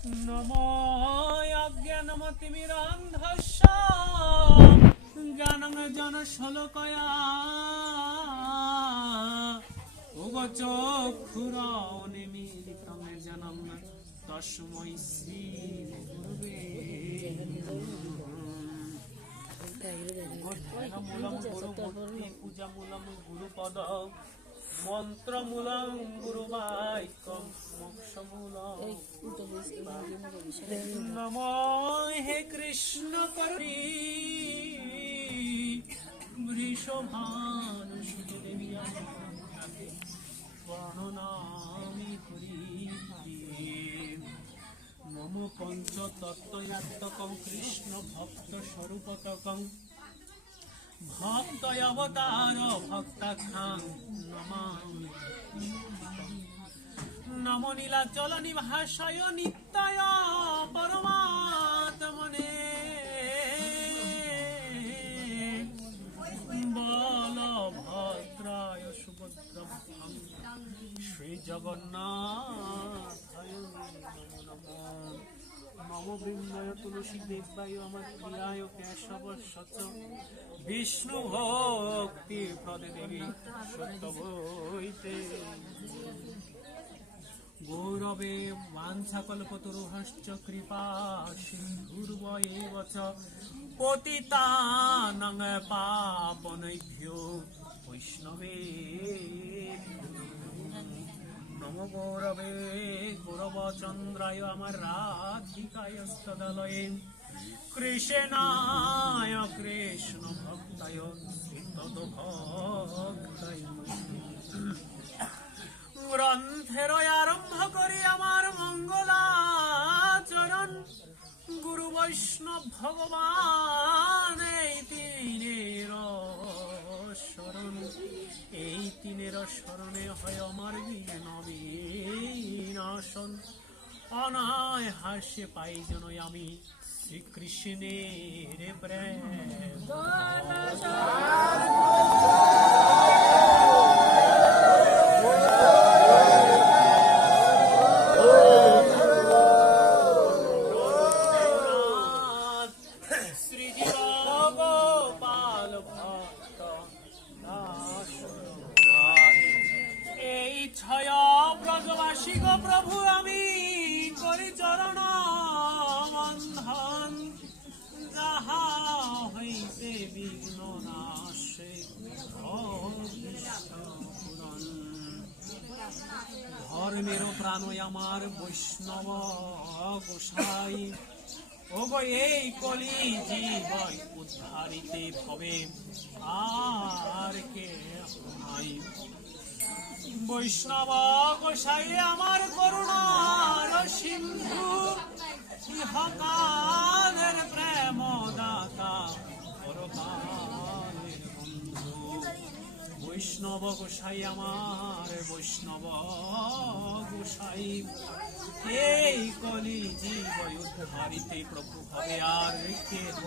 নমো অজ্ঞানমতিমিরান্ধস্য জ্ঞানং জনশলাকয়া চক্ষুরুন্মিলিতং যেন তস্मै শ্রী গুরুবে মূলং গুরুমূর্তি পূজামূলং গুরুপদ মন্ত্রমূলং গুরুবাক্যং মোক্ষমূলং নমো হে কৃষ্ণ করি বৃষভানুসুতদেবিয়া প্রণনামি করি মম পঞ্চতত্ত্বয়াত্মকং কৃষ্ণ ভক্ত স্বরূপতকং ভক্তয় অবতার ভক্তাখ্যাং নমামি নমো নীলাচল নিভাসায় নিত্যায় পরমাত্মনে বলভদ্রায় সুভদ্রাভ্যাং শ্রী জগন্নাথায় নমো নমো। মম বৃন্দায় তুলসী দেবায় আমার প্রিয়ায় কেশব সচ বিষ্ণু ভক্তি প্রদে দেবী সত্য বৈতে গৌরবে বাঞ্ছাকল্পতরুভশ্চ কৃপা সিন্ধুর্বৈব চ পতিতানাং পাবনেভ্যো বৈষ্ণবেভ্যো নমো গৌরবে গৌরবচন্দ্রায় আমার রাধিকায় স্তদলয়ে কৃষ্ণায় কৃষ্ণ ভক্তায় ভক্তায় গ্রন্থের আরম্ভ করি আমার মঙ্গলাচরণ গুরু বৈষ্ণব ভগবান এই তিনের শরণ এই তিনের শরণে হয় আমার বিনাশন অনায় হাস্যে পাই যেন আমি শ্রীকৃষ্ণের প্রেম প্রভু আমি করি চরণ বন্ধন যাহা হইতে বিঘ্ন নাশে ধর্মের প্রাণ আমার বৈষ্ণব গোসাই ও গো এই কলি জীব উদ্ধারিতে ভবে আর কে নাই বৈষ্ণব গোসাই আমার করুণার সিন্ধু ইহকালের প্রেম দাতা পরকালের বন্ধু বৈষ্ণব গোসাই আমার বৈষ্ণব গোসাই এই কলি জীব উদ্ধারিতে প্রভু হবে আর কেহ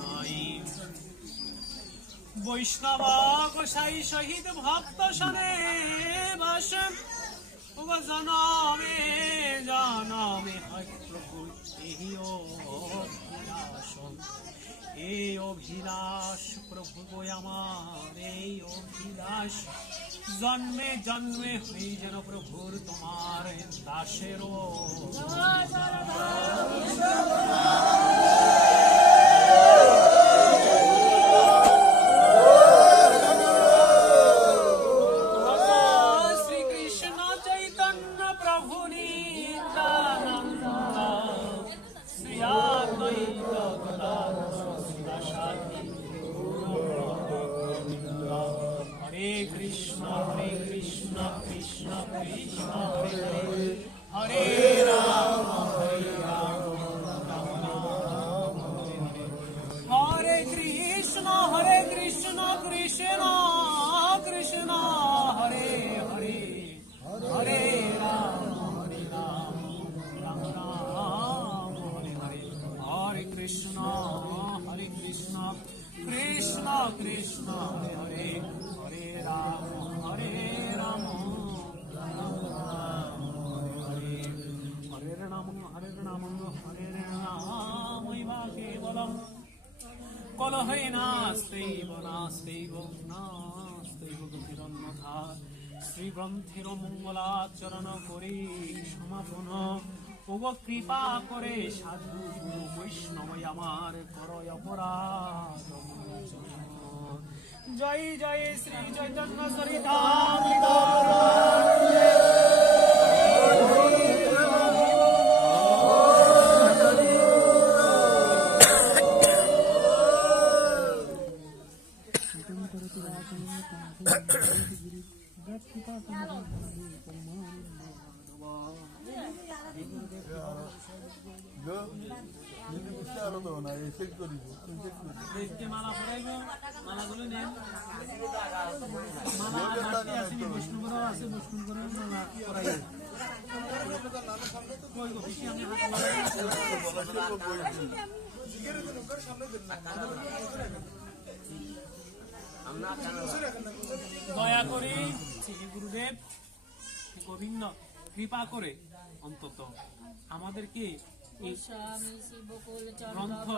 নাই বৈষ্ণব গোসাই শহীদ ভক্ত শনে বাস জনমে জনমে হয় প্রভু এই অভিলাষ এই অভিলাষ প্রভু গো আমার এই অভিলাষ জন্মে জন্মে হই যেন প্রভুর তোমার দাসেরও কৃষ্ণ কৃষ্ণ কৃষ্ণ হরে হরে রাম রাম রাম হরে কৃষ্ণ কৃষ্ণ কৃষ্ণ হরে হরে হরে রাম রাম রাম হরে হরে হরে কৃষ্ণ কৃষ্ণ কৃষ্ণ হরে হরে হরে রাম রাম হয়ে নাস্তেইব নাস্তেইব নাস্তেইব গতিরন্যথা শ্রীগ্রন্থের মঙ্গলাচরণ করে সমাপন ওগো কৃপা করে সাধু গুরু বৈষ্ণবই আমার করয় অপরাধ মোচন। জয় জয় শ্রী চৈতন্য সরিতামৃত মালা পড়াইব, মালাগুলো নেন। মালা আসেনি, বৈষ্ণবরা আছে, বৈষ্ণবরা মালা পড়াইব। কই গো, বেশি আমি হাত দয়া করে শ্রী গুরুদেব গোবিন্দ কৃপা করে অন্তত আমাদেরকে এই গ্রন্থ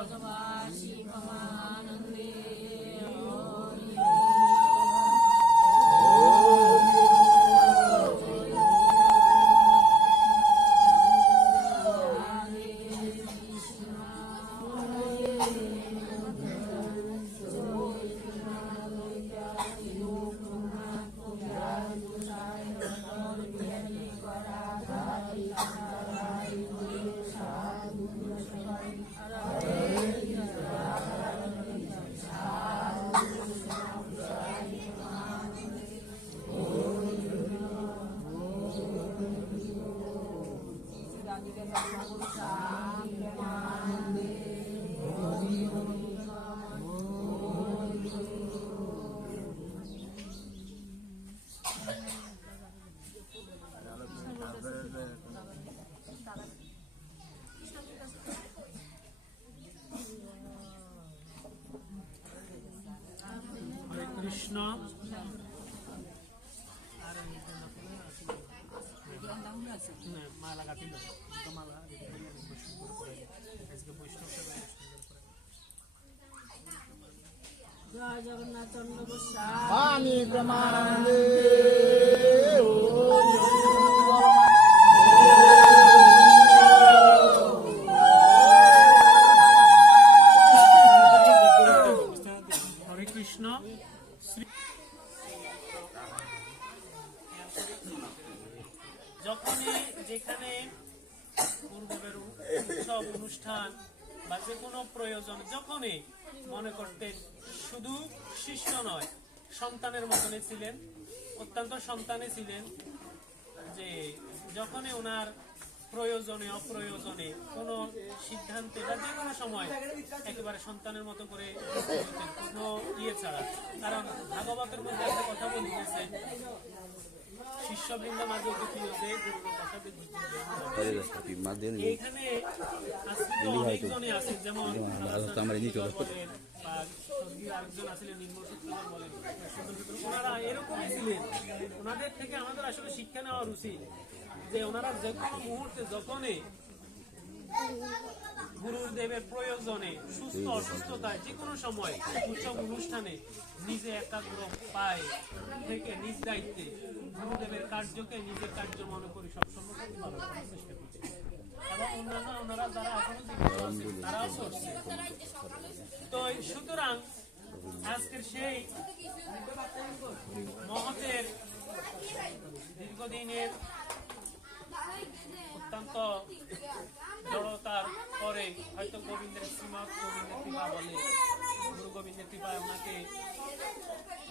কৃষ্ণ মালা কাটিল মালা জয় জগন্নাথ চন্দ্র আমি প্রমানন্দে হরে কৃষ্ণ। যখনই যেখানে পূর্বের উৎসব অনুষ্ঠান বা যে কোনো প্রয়োজন যখনই মনে করতেন, শুধু শিষ্য নয় সন্তানের মতনই ছিলেন, অত্যন্ত সন্তানে ছিলেন, যে যখনই ওনার প্রয়োজনে অপ্রয়োজনে কোনো সিদ্ধান্তে বা যে কোনো সময় একেবারে সন্তানের মতো করে কোনো ইয়ে ছাড়া। কারণ ভাগবতের মধ্যে একটা কথা বলে দিয়েছেন, শিষ্যবৃন্দ মাঝে এইখানে অনেকজনই আছে, যেমন আরেকজন আসলে নির্মল সূত্রধর বলেন, ওনারা এরকমই ছিলেন। ওনাদের থেকে আমাদের আসলে শিক্ষা নেওয়া উচিত যে ওনারা যে কোনো মুহূর্তে যখনই গুরুদেবের প্রয়োজনে সুস্থ অসুস্থতায় যে কোনো সময় উৎসব অনুষ্ঠানে নিজে একাগ্র পায় থেকে নিজ দায়িত্বে গুরুদেবের কার্যকে নিজের কার্য মনে করি সবসময় ভালো করার চেষ্টা করছে, এবং ওনারা যারা এখনো তারাও করছে। তো সুতরাং আজকের সেই মহতের দীর্ঘদিনের অত্যন্ত জড়তার পরে হয়তো গোবিন্দের শ্রীমৎ গোবিন্দের কৃপা বলে, গুরু গোবিন্দের কৃপায় ওনাকে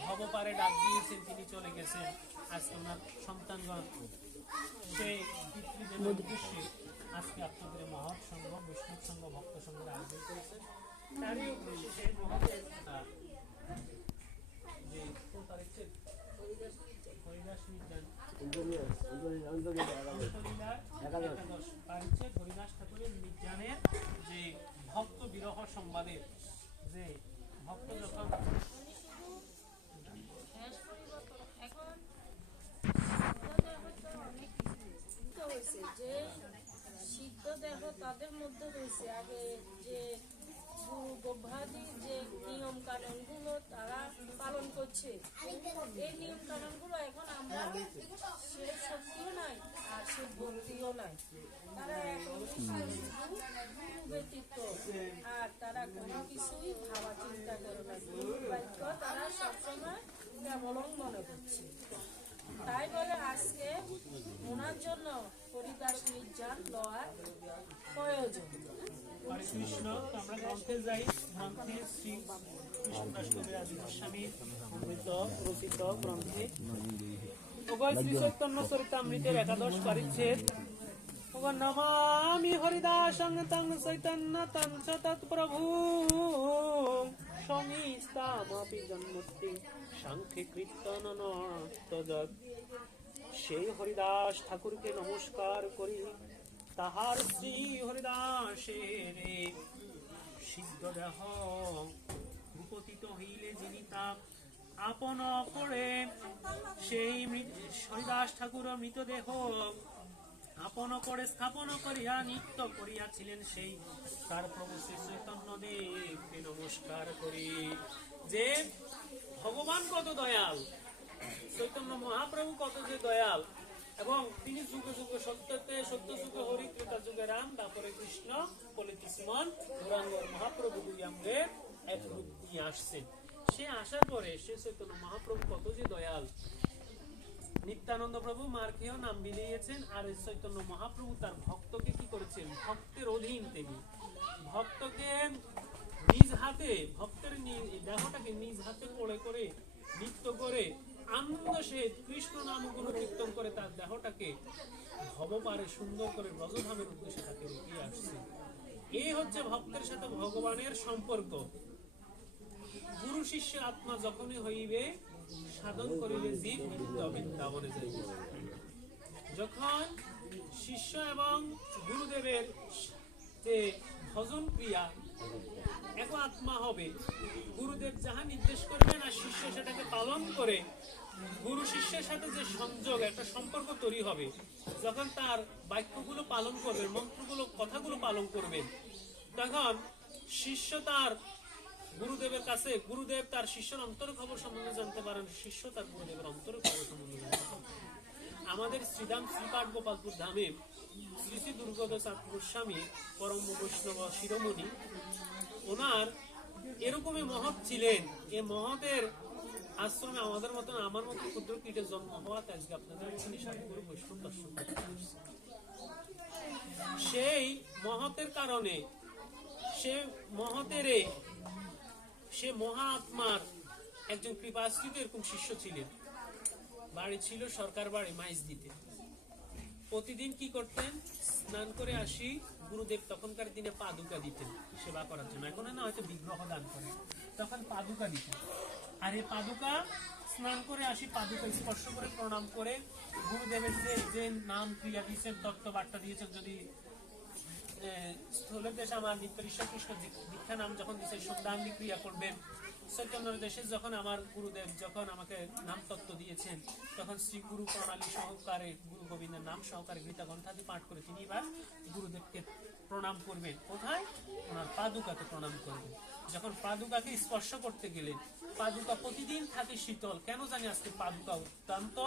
ভবপারে ডাক দিয়েছেন, তিনি চলে গেছেন। আজকে ওনার সন্তানগণ সেই পিতৃদেবের উদ্দেশ্যে আজকে আপনাদের মহৎ সংঘ, বৈষ্ণব সংঘ, ভক্ত সংঘের আয়োজন করেছেন। তারই উদ্দেশ্যে সেই মহতের যে হরিদাস নির্যান হরিদাস ঠাকুরের নির্যানের যে ভক্ত বিরহ সংবাদের যে ভক্ত যখন যে সিদ্ধ দেহ তাদের মধ্যে রয়েছে, আগে যে গুরু গোভাদির যে নিয়ম কানুন গুলো তারা পালন করছে, এই নিয়ম কানুন গুলো এখন আমরা সে শক্তিও নাই আর সে ভক্তিও নাই। তারা এখন শুধু গুরু ব্যতীত আর তারা কোনো কিছুই ভাবা চিন্তা করে না। গুরু বাক্য তারা সবসময় কেবলং মনে করছে। তাই বলে আজকে ওনার জন্য হরিদাস নির্যান লওয়ার প্রয়োজন। হরে কৃষ্ণ। তো আমরা গ্রন্থে যাই। গ্রন্থে শ্রী কৃষ্ণদাস কবিরাজ গোস্বামী অমৃত রচিত গ্রন্থে ওগো শ্রী চৈতন্য চরিতামৃতের 11 পরিচ্ছেদ ওগো নমামি হরিদাসং তং চৈতন্য তং চ তৎপ্রভু সমিস্তামপি জন্মতি সাংখ্যে কীর্তন নর্তযৎ। সেই হরিদাস ঠাকুরকে নমস্কার করি, তাহার শ্রী হরিদাসের সিদ্ধ দেহ ভূপতিত হইলে যিনি তা আপন করে, সেই হরিদাস ঠাকুর মৃতদেহ আপন করে স্থাপন করিয়া নিত্য করিয়াছিলেন সেই তার প্রভু শ্রী চৈতন্য দেবকে নমস্কার করি। যে ভগবান কত দয়াল, চৈতন্য মহাপ্রভু কত যে দয়াল, এবং তিনি যুগে যুগে সত্যতে সত্য যুগে হরি, ত্রেতা যুগে রাম, তারপরে কৃষ্ণ, কলিতে শ্রীমন গৌরাঙ্গর মহাপ্রভু দুই অঙ্গে এক রূপ নিয়ে আসছেন। সে আসার পরে সে চৈতন্য মহাপ্রভু কত যে দয়াল। নিত্যানন্দ প্রভু মার্কেও নাম বিলিয়েছেন, আর চৈতন্য মহাপ্রভু তার ভক্তকে কি করেছেন, ভক্তের অধীন তিনি ভক্তকে নিজ হাতে, ভক্তের দেহটাকে নিজ হাতে পড়ে করে নৃত্য করে আনন্দ সে কৃষ্ণ নাম গুণ কীর্তন করে তার দেহটাকে ভবপারে সুন্দর করে ব্রজধামের উদ্দেশ্যে তাকে রেখে আসছে। এই হচ্ছে ভক্তের সাথে ভগবানের সম্পর্ক। গুরু শিষ্য আত্মা যখনই হইবে সাধন করিলে জীব নিত্য বৃন্দাবনে যাইবে। যখন শিষ্য এবং গুরুদেবের যে ভজন ক্রিয়া এক আত্মা হবে, গুরুদেব যাহা নির্দেশ করবেন আর শিষ্য সেটাকে পালন করে গুরু শিষ্যের সাথে যে সংযোগ, একটা সম্পর্ক তৈরি হবে। যখন তার বাক্যগুলো পালন করবেন, মন্ত্রগুলো, কথাগুলো পালন করবেন, তখন শিষ্য তার গুরুদেবের কাছে, গুরুদেব তার শিষ্যের অন্তর খবর সম্বন্ধে জানতে পারেন, শিষ্য তার গুরুদেবের অন্তর খবর সম্বন্ধে জানতে পারেন। আমাদের শ্রীধাম শ্রীপাঠ গোপালপুর ধামে শ্রী শ্রী দুর্গদাস গোস্বামী পরম বৈষ্ণব শিরোমণি, ওনার এরকমই মহৎ ছিলেন। এ মহতের আশ্রমে আমাদের মতন, আমার মতো ক্ষুদ্র কীটের জন্ম হওয়াতে আজকে আপনাদের এখানে সাধুগুরু বৈষ্ণব দর্শন করতে পারছি। সেই মহতের কারণে, সে মহাত্মার একজন কৃপাশ্রিত এরকম শিষ্য ছিলেন। বাড়ি ছিল সরকার বাড়ি মাইজ দিতে। প্রতিদিন কি করতেন, স্নান করে আসি, গুরুদেব তখনকার দিনে পাদুকা দিতেন সেবা করার জন্য। এখন না হয়তো বিগ্রহ দান করে, তখন পাদুকা দিতেন। আর এই পাদুকা স্নান করে আসি, পাদুকা স্পর্শ করে প্রণাম করে গুরুদেবের যে নাম ক্রিয়া দিয়েছেন, তত্ত্ব বার্তা দিয়েছেন, যদি স্থলের দেশে আমার নিত্যঈশ্বর কৃষ্ণ দীক্ষা নাম যখন দিয়েছে সন্ধ্যাঙ্গী ক্রিয়া করবেন, চৈতন্যের দেশে যখন আমার গুরুদেব যখন আমাকে নাম তত্ত্ব দিয়েছেন, তখন শ্রী গুরু প্রণালী সহকারে গুরু গোবিন্দের নাম সহকারে গীতা গ্রন্থাদি পাঠ করে তিনি এবার গুরুদেবকে প্রণাম করবেন। কোথায়? ওনার পাদুকাকে প্রণাম করবেন। যখন পাদুকাকে স্পর্শ করতে গেলেন, পাদুকা প্রতিদিন থাকে শীতল, কেন জানি আজকে পাদুকা অত্যন্ত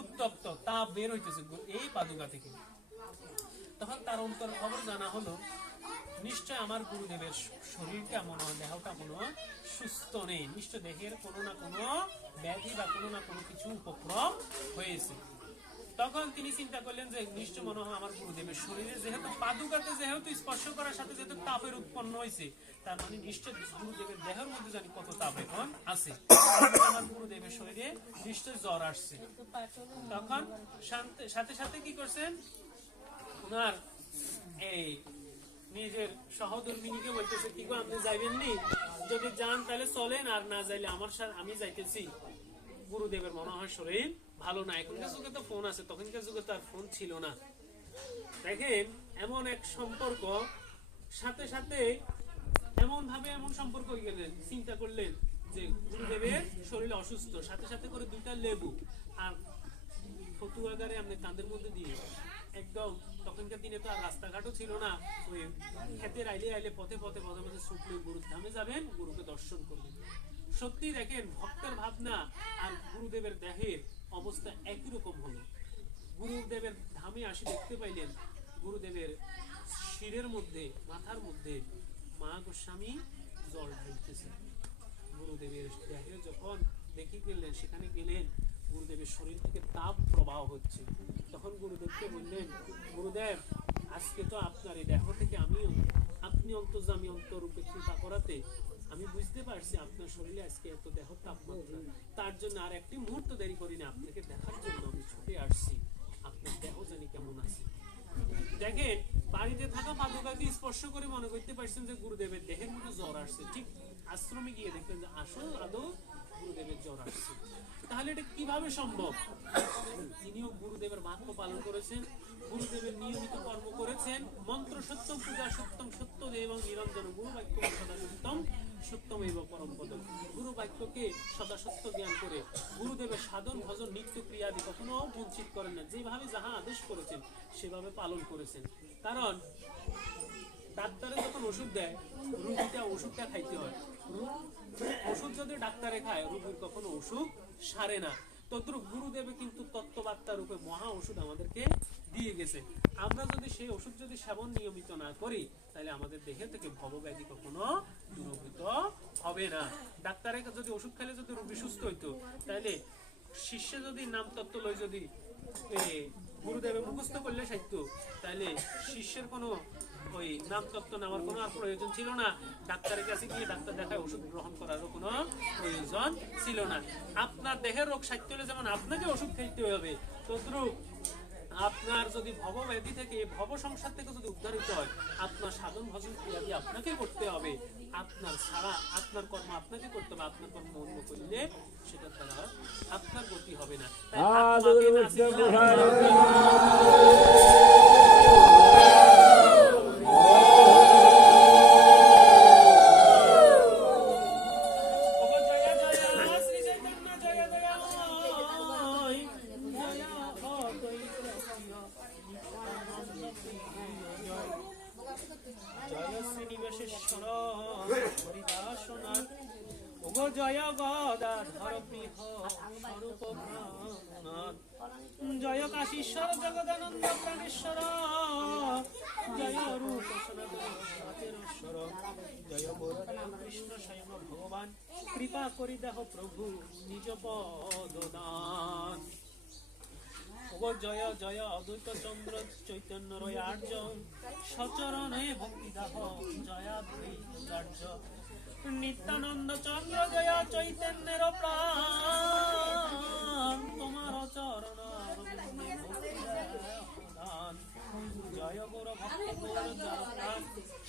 উত্তপ্ত, তাপ বের হইতেছে এই পাদুকা থেকে। তখন তার অন্তর খবর জানা হলো, নিশ্চয় আমার গুরুদেবের শরীরটা মনে হয়, দেহটা মনে হয় সুস্থ নেই, নিশ্চয় দেহের কোনো না কোনো ব্যাধি বা কোনো না কোনো কিছু উপক্রম হয়েছে। তখন তিনি চিন্তা করলেন যে নিশ্চয় মনে হয় আমার গুরুদেবের শরীরে যেহেতু পাদুকাতে যেহেতু স্পর্শ করার সাথে যেহেতু তাপের উৎপন্ন হয়েছে, তার মানে নিশ্চয় গুরুদেবের দেহের মধ্যে জানি কত তাপ এখন আছে, আমার গুরুদেবের শরীরে নিশ্চয় জ্বর আসছে। তখন সাথে সাথে কি করছেন, ওনার এই নিজের সহধর্মিনীকে বলতেছে, কি গো আপনি যাইবেন নি? যদি যান তাহলে চলেন, আর না যাইলে আমার সাথে আমি যাইতেছি। গুরুদেবের মনে হয় শরীর ভালো না। এখনকার যুগে তো ফোন আছে, তখনকার যুগে তো আর ফোন ছিল না। দেখেন এমন এক সম্পর্ক, সাথে সাথে এমন ভাবে এমন সম্পর্ক হয়ে গেলেন, চিন্তা করলেন যে গুরুদেবের শরীর অসুস্থ, সাথে সাথে করে 2টা লেবু আর ফতুয়াগারে আপনি কাঁধের মধ্যে দিয়ে একদম তখনকার দিনে তো আর রাস্তাঘাটও ছিল না, ওই খেতের আইলে আইলে পথে পথে পথে পথে ছুটলে গুরুর ধামে যাবেন, গুরুকে দর্শন করবেন। সত্যি দেখেন ভক্তের ভাবনা আর গুরুদেবের দেহের অবস্থা একই রকম হলো। গুরুদেবের ধামে আসি দেখতে পাইলেন গুরুদেবের শিরের মধ্যে, মাথার মধ্যে মা গোস্বামী জল ঢালতেছে। গুরুদেবের দেহে যখন দেখে গেলেন, সেখানে গেলেন, গুরুদেবের শরীর থেকে তাপ প্রবাহ হচ্ছে। তখন গুরুদেবকে বললেন, গুরুদেব আজকে তো আপনার এই দেহ থেকে আপনি অন্তর্যামী অন্তরূপে কৃপা করাতে আমি বুঝতে পারছি আপনার শরীরে আজকে এত দেহ তাপমাত্রা। তার জন্য আর একটি মুহূর্ত দেরি করি না, আপনাকে দেখার জন্য আমি ছুটে আসছি, আপনার দেহ জানি কেমন আছে। দেখেন বাড়িতে থাকা পাদুকাকে স্পর্শ করে মনে করতে পারছেন যে গুরুদেবের দেহের মধ্যে জ্বর আসছে। ঠিক আশ্রমে গিয়ে দেখবেন যে আসল আদৌ গুরুদেবের জ্বর আসছে। তাহলে এটা কিভাবে সম্ভব? তিনিও গুরুদেবের বাক্য পালন করেছেন, গুরুদেবের নিয়মিত কর্ম করেছেন। মন্ত্র সত্যম পূজা সত্যম সত্য এবং নিরঞ্জন গুরু বাক্য সদা সত্যম সত্যম এবং পরম পদ। গুরু বাক্যকে সদা সত্য জ্ঞান করে গুরুদেবের সাধন ভজন নিত্য ক্রিয়াদি কখনো বঞ্চিত করেন না। যেভাবে যাহা আদেশ করেছেন সেভাবে পালন করেছেন। কারণ ডাক্তারে যখন ওষুধ দেয়, রোগীটা ওষুধটা খাইতে হয়। ওষুধ যদি ডাক্তারে খায়, রোগীর কখনো অসুখ সারে না। তদ্রূপ গুরুদেবে কিন্তু তত্ত্ববার্তা রূপে মহা ওষুধ আমাদেরকে দিয়ে গেছে। আমরা যদি সেই ওষুধ যদি সেবন নিয়মিত না করি, তাহলে আমাদের দেহে থেকে ভবব্যাধি কখনো দূরীভূত হবে না। ডাক্তারে যদি ওষুধ খেলে যদি রোগী সুস্থ হইতো, তাহলে শিষ্যে যদি নাম তত্ত্ব লয় যদি গুরুদেবে মুখস্থ করলে সাহিত্য, তাহলে শিষ্যের কোনো ওই নাম তত্ত্ব নেওয়ার কোনো আর প্রয়োজন ছিল না। ডাক্তারের কাছে গিয়ে ডাক্তার দেখায় ওষুধ গ্রহণ করারও কোনো প্রয়োজন ছিল না। আপনার দেহের রোগ সাহিত্য হলে যেমন আপনাকে ওষুধ খাইতে হবে, তদ্রূপ আপনার যদি ভবব্যাধি থেকে, ভব সংসার থেকে যদি উদ্ধার হতে হয়, আপনার সাধন ভজন ক্রিয়াদি আপনাকে করতে হবে। আপনার ছাড়া আপনার কর্ম আপনাকে করতে হবে। আপনার কর্ম অন্য করলে সেটা দ্বারা আপনার গতি হবে না। তাই আত্মাকে না জয় গদাধর বৃহ স্বরূপ প্রাণনাথ, জয় কাশীশ্বর জগদানন্দ প্রাণেশ্বর, জয় রূপ সনাতনেশ্বর, জয় গৌরদেব কৃষ্ণ স্বয়ং ভগবান, কৃপা করি দেহ প্রভু নিজ পদদান। জয় জয় অদ্বৈত চন্দ্র চৈতন্য রয় আর্য, সচরণে ভক্তি দাহ জয়াদ্বৈতার্য, নিত্যানন্দ চন্দ্র জয় চৈতন্যের প্রাণ, তোমার চরণ জয় গৌর ভক্ত গৌর প্রাণ,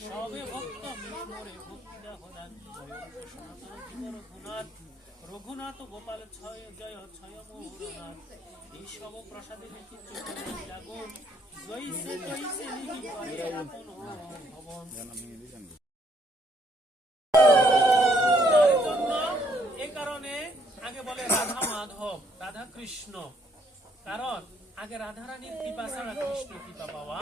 সবে ভক্ত মোরে ভক্তি দান, জয় সনাতন জীবন রঘুনাথ, রঘুনাথ গোপাল ছয় জয় ছয় মৌরনাথ, এই সব প্রসাদে লিখি লাগুন, জয়সে জয়সে লিখি করে আপন ভবন। এই কারণে আগে বলে রাধা মাধব, রাধা কৃষ্ণ, কারণ আগে রাধা রানীর কৃপা ছাড়া কৃষ্ণ কৃপা পাওয়া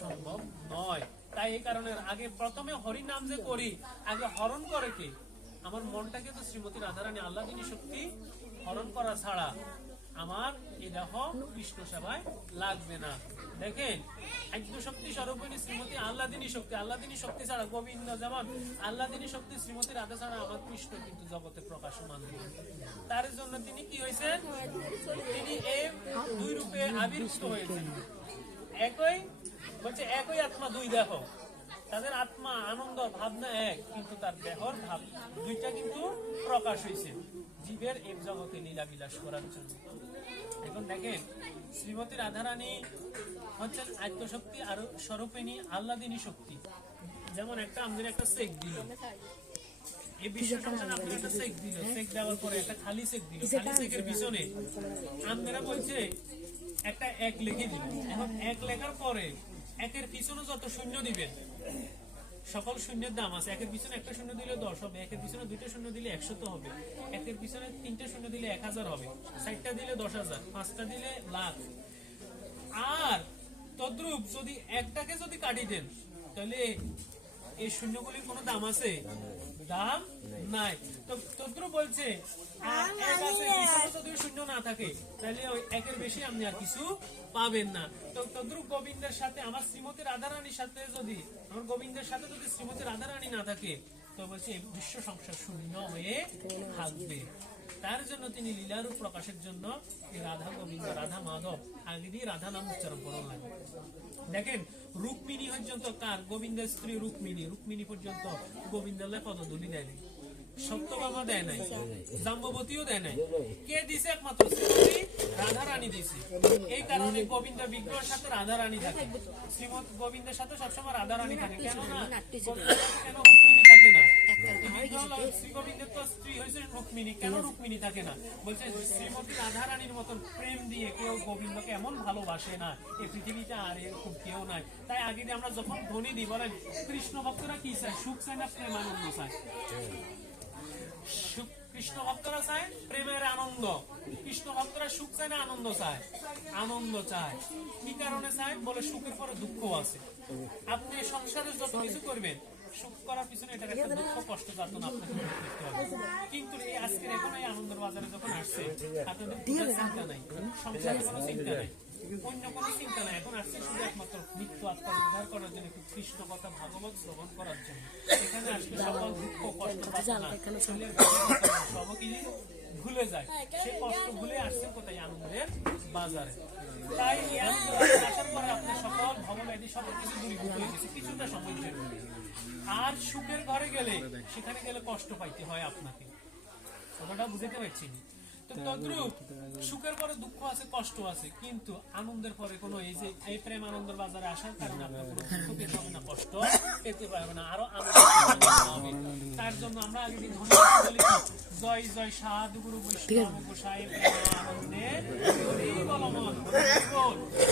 সম্ভব নয়। তাই এই কারণে আগে প্রথমে হরি নাম যে করি, আগে হরণ করে কে? আমার মনটাকে তো শ্রীমতী রাধারানী আল্লাদিনী শক্তি হরণ করা ছাড়া আমার এই দেহ কৃষ্ণ সেবায় লাগবে না। দেখেন আদ্যশক্তি স্বরূপিণী শ্রীমতী আল্লাদিনী শক্তি, আল্লাদিনী শক্তি ছাড়া গোবিন্দ যেমন আল্লাদিনী শক্তি শ্রীমতী রাধা ছাড়া আমার কৃষ্ণ কিন্তু জগতে প্রকাশমান। তার জন্য তিনি কি হয়েছেন? তিনি এই দুই রূপে আবির্ভূত হয়েছেন। একই বলছে একই আত্মা দুই দেহ, তাদের আত্মা আনন্দ ভাবনা এক, কিন্তু তার দেহর ভাব দুইটা কিন্তু প্রকাশ হয়েছে জীবের এক জগতে লীলা বিলাস করার জন্য। এখন দেখেন শ্রীমতী রাধারানী হচ্ছেন আত্মশক্তি আর স্বরূপিণী আল্লাদিনী শক্তি। যেমন একটা আমাদের একটা চেক দিল, এই বিশ্ব সংসারে আমাদের একটা চেক দিল, চেক দেওয়ার পরে একটা খালি চেক দিল, খালি চেকের পিছনে আমরা বলছে একটা এক লিখে দিল। এখন এক লেখার পরে একের পিছনে যত শূন্য দিবেন, সকল শূন্যের দাম আছে। একের পিছনে একটা শূন্য দিলে 10 হবে, একের পিছনে দুইটা শূন্য দিলে 100 হবে, একের পিছনে তিনটা শূন্য দিলে 1000 হবে, 4টা দিলে 10,000, 5টা দিলে লাখ। আর তদ্রূপ যদি একটাকে যদি কাটি দেন তাহলে এই শূন্যগুলির কোনো দাম আছে? দাম নাই। তো তদ্রূপ বলছে আর এক আছে, হিসাবে যদি শূন্য না থাকে তাহলে ওই একের বেশি আপনি আর কিছু পাবেন না। তো তদ্রূপ গোবিন্দের সাথে আমার শ্রীমতী রাধারানীর সাথে যদি আমার গোবিন্দের সাথে যদি শ্রীমতী রাধারানী না থাকে তো বলছে এই বিশ্ব সংসার শূন্য হয়ে থাকবে। তার জন্য তিনি লীলারূপ প্রকাশের জন্য এই রাধা গোবিন্দ রাধা মাধব আগে দিয়ে রাধা নাম উচ্চারণ করা লাগে। দেখেন রুক্মিণী পর্যন্ত কার? গোবিন্দের স্ত্রী রুক্মিণী। রুক্মিণী পর্যন্ত গোবিন্দালয় পদধূলি দেয় নাই, সত্যভামা দেয় নাই, জাম্ববতীও দেয় নাই। কে দিছে? একমাত্র শ্রীমতী রাধা রানী দিছে। এই কারণে গোবিন্দ বিগ্রহের সাথে রাধা রানী থাকে, শ্রীমৎ গোবিন্দের সাথে সবসময় রাধা রানী থাকে। কেন না? কেন রুক্মিণী থাকে না? শ্রী গোবিন্দের তো স্ত্রী হয়েছে রুক্মিণী, কেন রুক্মিণী থাকে না? বলছে শ্রীমতী রাধা রানীর মতন প্রেম দিয়ে কেউ গোবিন্দকে এমন ভালোবাসে না এই পৃথিবীতে, আর এরকম কেউ নাই। তাই আগে দিয়ে আমরা যখন ধ্বনি দিই বলেন কৃষ্ণ ভক্তরা কি চায়? সুখ চায় না প্রেমানন্দ চায়? কৃষ্ণ ভক্তরা চায় প্রেমের আনন্দ, কৃষ্ণ ভক্তরা সুখ চায় না আনন্দ চায়? আনন্দ চায়। কি কারণে চায়? বলে সুখের পরে দুঃখ আছে। আপনি সংসারে যত কিছু করবেন সুখ করার পিছনে এটার একটা দুঃখ কষ্ট যাতনা আপনাকে করতে হবে। কিন্তু এই আজকের এখন এই আনন্দের বাজারে যখন আসছে আপনাদের কোনো চিন্তা নাই, সংসারে কোনো চিন্তা নাই, অন্য কোনো চিন্তা নাই। এখন আসছে শুধু একমাত্র মৃত্যু আত্মার উদ্ধার করার জন্য, কৃষ্ণ কথা ভাগবত শ্রবণ করার জন্য। এখানে আসলে সকল দুঃখ কষ্ট যাতনা সব কি ভুলে যায়। সে কষ্ট ভুলে আসছে কোথায়? আনন্দের বাজারে। তাই এই আনন্দের বাজারে আসার পরে আপনার সকল ভবব্যাধি সকল কিছু দূরীভূত হয়ে গেছে কিছুটা সময়ের জন্য। আর সুখের ঘরে গেলে সেখানে গেলে কষ্ট পাইতে হয় আপনাকে। কথাটা বুঝতে পারছি। তো তদ্রূপ সুখের পরে দুঃখ আছে, কষ্ট আছে, কিন্তু আনন্দের পরে কোনো এই যে এই প্রেম আনন্দের বাজারে আসার কারণে আপনার কোনো দুঃখ পেতে হবে না, কষ্ট পেতে পারবে না, আরো আনন্দ হবে। তার জন্য আমরা আগে দিন ধন্যবাদ বলি জয় জয় সাধু গুরু বৈষ্ণব গোসাই প্রেমানন্দে বলমন।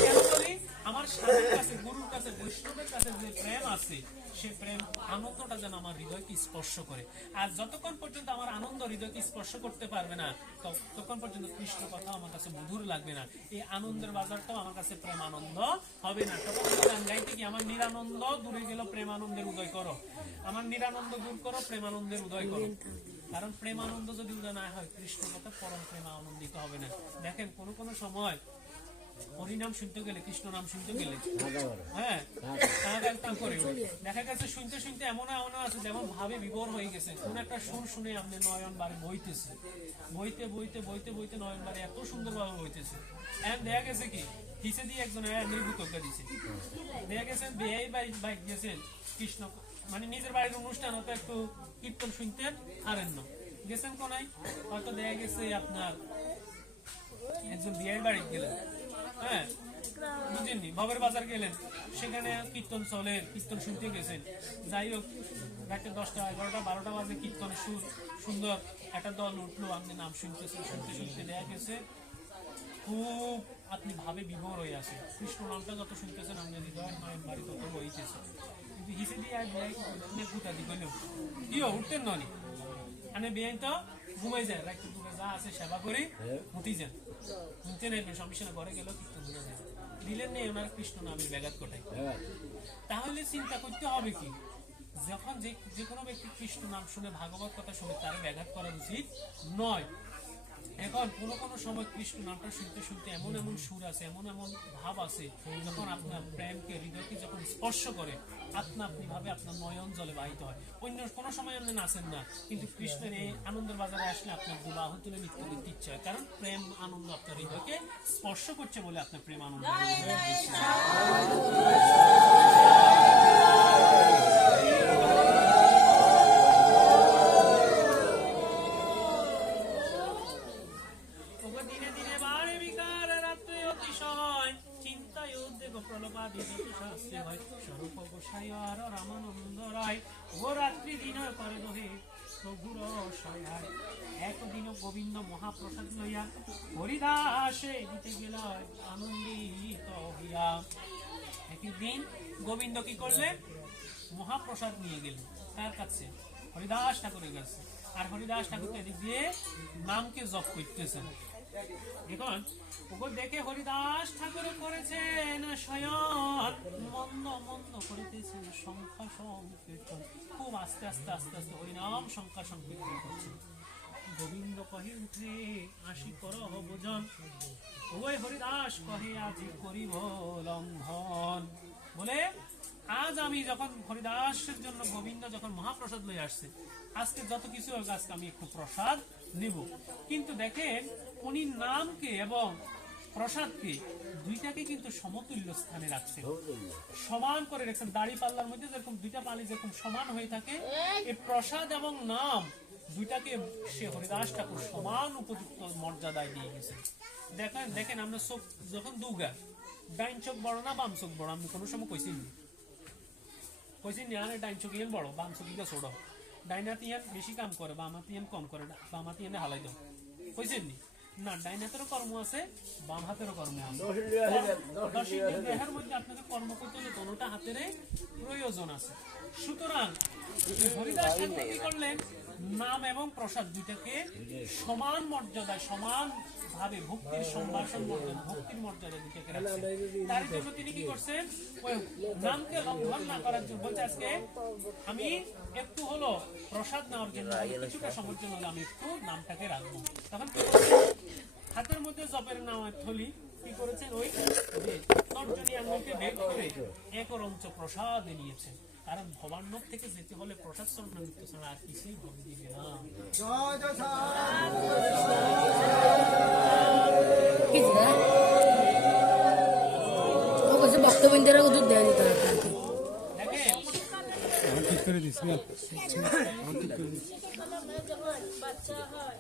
কেন বলি? আমার সাধুর কাছে, গুরুর কাছে, বৈষ্ণবের কাছে যে প্রেম আছে সে প্রেম আনন্দটা যেন আমার হৃদয়কে স্পর্শ করে। আর যতক্ষণ পর্যন্ত আমার আনন্দ হৃদয়কে স্পর্শ করতে পারবে না ততক্ষণ পর্যন্ত কৃষ্ণ কথা আমার কাছে মধুর লাগবে না। এই আনন্দের বাজারটাও আমার কাছে প্রেম আনন্দ হবে না। তখন গান গাইতে কি আমার নিরানন্দ দূরে গেল প্রেমানন্দের উদয় করো, আমার নিরানন্দ দূর করো প্রেমানন্দের উদয় করো। কারণ প্রেমানন্দ যদি উদয় না হয় কৃষ্ণ কথা পরম প্রেম আনন্দিত হবে না। দেখেন কোন কোন সময় হরিনাম শুনতে গেলে, কৃষ্ণ নাম শুনতে গেলে হ্যাঁ করে দেখা গেছে শুনতে শুনতে এমন এমন আছে যেমন ভাবে বিভোর হয়ে গেছে। কোন একটা সুর শুনে আপনি নয়ন বারে বইতেছে, বইতে বইতে বইতে বইতে নয়ন বারে এত সুন্দর ভাবে বইতেছে। এখন দেখা গেছে কি হিসে দিয়ে একজন নির্ভুতজ্ঞা দিছে, দেখা গেছেন বেয়াই বাইক গেছেন কৃষ্ণ মানে নিজের বাড়ির অনুষ্ঠান হতো একটু কীর্তন শুনতেন হারেন না গেছেন কোনায়, হয়তো দেখা গেছে আপনার একজন বিয়ের বাড়ি গেলেন, হ্যাঁ বুঝেননি, ভবের বাজার গেলেন, সেখানে কীর্তন চলে, কীর্তন শুনতে গেছেন। যাই হোক রাতে 10টা 11টা 12টা বাজে কীর্তনের সুর সুন্দর একটা দল উঠলো, আপনি নাম শুনতেছেন, শুনতে শুনতে দেখা গেছে খুব আপনি ভাবে বিভোর হয়ে আসে। কৃষ্ণ নামটা যত শুনতেছেন আপনি হৃদয়ের মায়ের বাড়ি তত বইতেছে, কিন্তু হিসে দিয়ে আর বিয়ে গুটা দি বললেও কিও উঠতেন ননি মানে বিয়ে তো ঘুমাই যায়, রাখতে দূরে যা আছে সেবা করে উঠি যান, শুনতে নেবেন সমস্যা ঘরে গেল কীর্তন হয়ে যায় দিলেন নেই ওনার কৃষ্ণ নামের ব্যাঘাত ঘটায়। তাহলে চিন্তা করতে হবে কি যখন যে কোনো ব্যক্তি কৃষ্ণ নাম শুনে ভাগবত কথা শুনে তার ব্যাঘাত করা উচিত নয়। এখন কোনো সময় কৃষ্ণ নামটা শুনতে শুনতে এমন এমন সুর আছে, এমন এমন ভাব আছে, যখন আপনার প্রেমকে হৃদয়কে যখন স্পর্শ করে আপনা আপনি ভাবে আপনার নয়ন জলে বাহিত হয়। অন্য কোনো সময় আপনি নাচেন না, কিন্তু কৃষ্ণের এই আনন্দের বাজারে আসলে আপনার দুবাহ তুলে নৃত্য করতে ইচ্ছে হয়, কারণ প্রেম আনন্দ আপনার হৃদয়কে স্পর্শ করছে বলে আপনার প্রেম আনন্দ। একদিন গোবিন্দ মহাপ্রসাদ লইয়া হরিদাসে দিতে গেল আনন্দিত হইয়া। একদিন গোবিন্দ কি করলেন? মহাপ্রসাদ নিয়ে গেলেন তার কাছে, হরিদাস ঠাকুরের কাছে। আর হরিদাস ঠাকুর এদিক দিয়ে নামকে জপ করতেছেন। এখন ওকে দেখে হরিদাস ঠাকুর করেছেন শয়ন, মন্দ মন্দ করিতেছেন সংখ্যা সংকীর্তন, খুব আস্তে আস্তে আস্তে আস্তে হরিনাম সংখ্যা সংকীর্তন করছেন। গোবিন্দ কহে উঠে আসি কর ভোজন, ওই হরিদাস কহে আজি করিব লঙ্ঘন। বলে আজ আমি যখন হরিদাসের জন্য গোবিন্দ যখন মহাপ্রসাদ লয়ে আসছে, আজকে যত কিছু হোক আজকে আমি একটু প্রসাদ নিব। কিন্তু দেখেন উনি নামকে এবং প্রসাদকে দুইটাকে কিন্তু সমতুল্য স্থানে রাখছেন, সমান করে রাখছেন। দাড়ি পাল্লার মধ্যে যেরকম দুইটা পালি যেরকম সমান হয়ে থাকে, এই প্রসাদ এবং নাম দুইটাকে সে হরিদাস ঠাকুর সমান উপযুক্ত মর্যাদায় দিয়ে গেছেন। দেখেন দেখেন আমরা চোখ যখন দুগা, ডাইন চোখ বড় না বাম চোখ বড়, আমি কোনো সময় কইছি আরে ডাইন চোখ ইয়ান বড় বাম চোখ ইয়া ছোট, ডাইনাতে ইয়ান বেশি কাম করে বামাতে ইয়ান কম করে, বামাতে ইয়ানে হালাই দাও কইছেন নি না? ডাইন হাতেরও কর্ম আছে, বাম হাতেরও কর্ম আছে। দেহের মধ্যে আপনাকে কর্ম করতে হলে দোনোটা হাতের প্রয়োজন আছে। সুতরাং হরিদাস ঠাকুর কি করলেন, নাম এবং প্রসাদ দুইটাকে সমান মর্যাদায় সমান ভাবে ভক্তির সম্ভাষণ মর্যাদা ভক্তির মর্যাদা দুইটাকে রাখছেন। তার জন্য তিনি কি করছেন, ওই নামকে লঙ্ঘন না করার জন্য বলছে আজকে আমি একটু হলো প্রসাদ নেওয়ার জন্য কিছুটা সময়ের জন্য আমি একটু নামটাকে রাখবো। তখন কি করছেন, হাতের মধ্যে জপের নামের থলি কি করেছেন, ওই যে তর্জনী আঙ্গুলকে বের করে একরঞ্চ প্রসাদ নিয়েছেন। কারণ ভবান্নব থেকে যেতে হলে প্রসাদ চরণামৃত ছাড়া আর কিছুই ভোগ দিবে না। ভক্তবৃন্দের ওষুধ দেয় দিতে হবে। ঠিক করে দিস না, যখন বাচ্চা হয়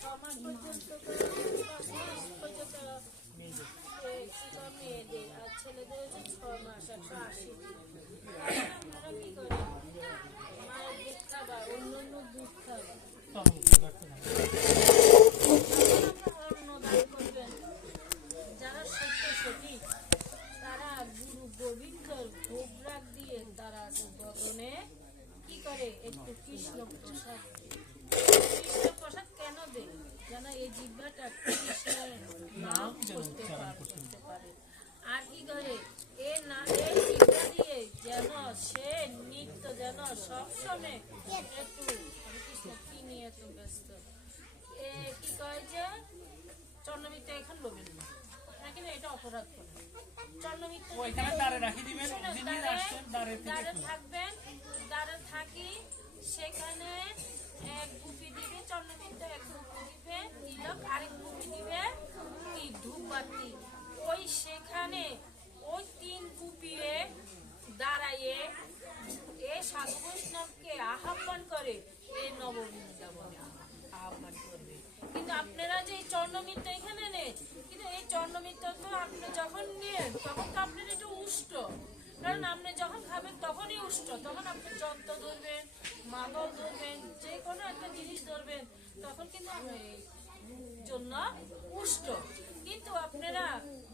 6 মাস পর্যন্ত মেয়েদের আর ছেলেদের হচ্ছে 6 মাস 180। আপনারা কি করেন, মায়ের দুধ খাবা, অন্য অন্য দুধ খাবা, অন্নদান করবেন। যারা সত্য সঠিক তারা গুরু গোবিন্দর ভোগ রাগ দিয়ে তারা গগনে কি করে, একটু কৃষ্ণ প্রসাদ। কৃষ্ণ প্রসাদ কেন দেয়, যেন এই জিহ্বাটা কৃষ্ণের নাম করতে পারে। আর কি করে, এই জিহ্বা দিয়ে যেন সে নিত্য যেন সবসময় একটু কৃষ্ণ কি নিয়ে এত ব্যস্ত, কি কয় যে চন্দ্রমিত্র এখন লোবেন না, নাকি না এটা অপরাধ করে। চন্দ্রমিত্র থাকবেন, দ্বারে থাকি সেখানে এক গুপি দিবে চন্দ্রমিত্র, এক গুপি দিবে তিলক, আরেক গুপি দিবে কি ধূপবাতি। ওই সেখানে ওই 3 গুপিয়ে দাঁড়াইয়ে এ সাধু বৈষ্ণবকে আহ্বান করে, এই নববৃন্দাবনে আহ্বান করবে। কিন্তু আপনারা যে চন্দ্রমিত্র এখানে নেন, কিন্তু এই চন্দ্রমিত্র তো আপনি যখন নেন তখন তো আপনার এটা উষ্ট, কারণ আপনি যখন খাবেন তখনই উষ্ট, তখন আপনি যন্ত্র ধরবেন, মাদল ধরবেন, যে কোনো একটা জিনিস ধরবেন, তখন কিন্তু জন্য উষ্ট। কিন্তু আপনারা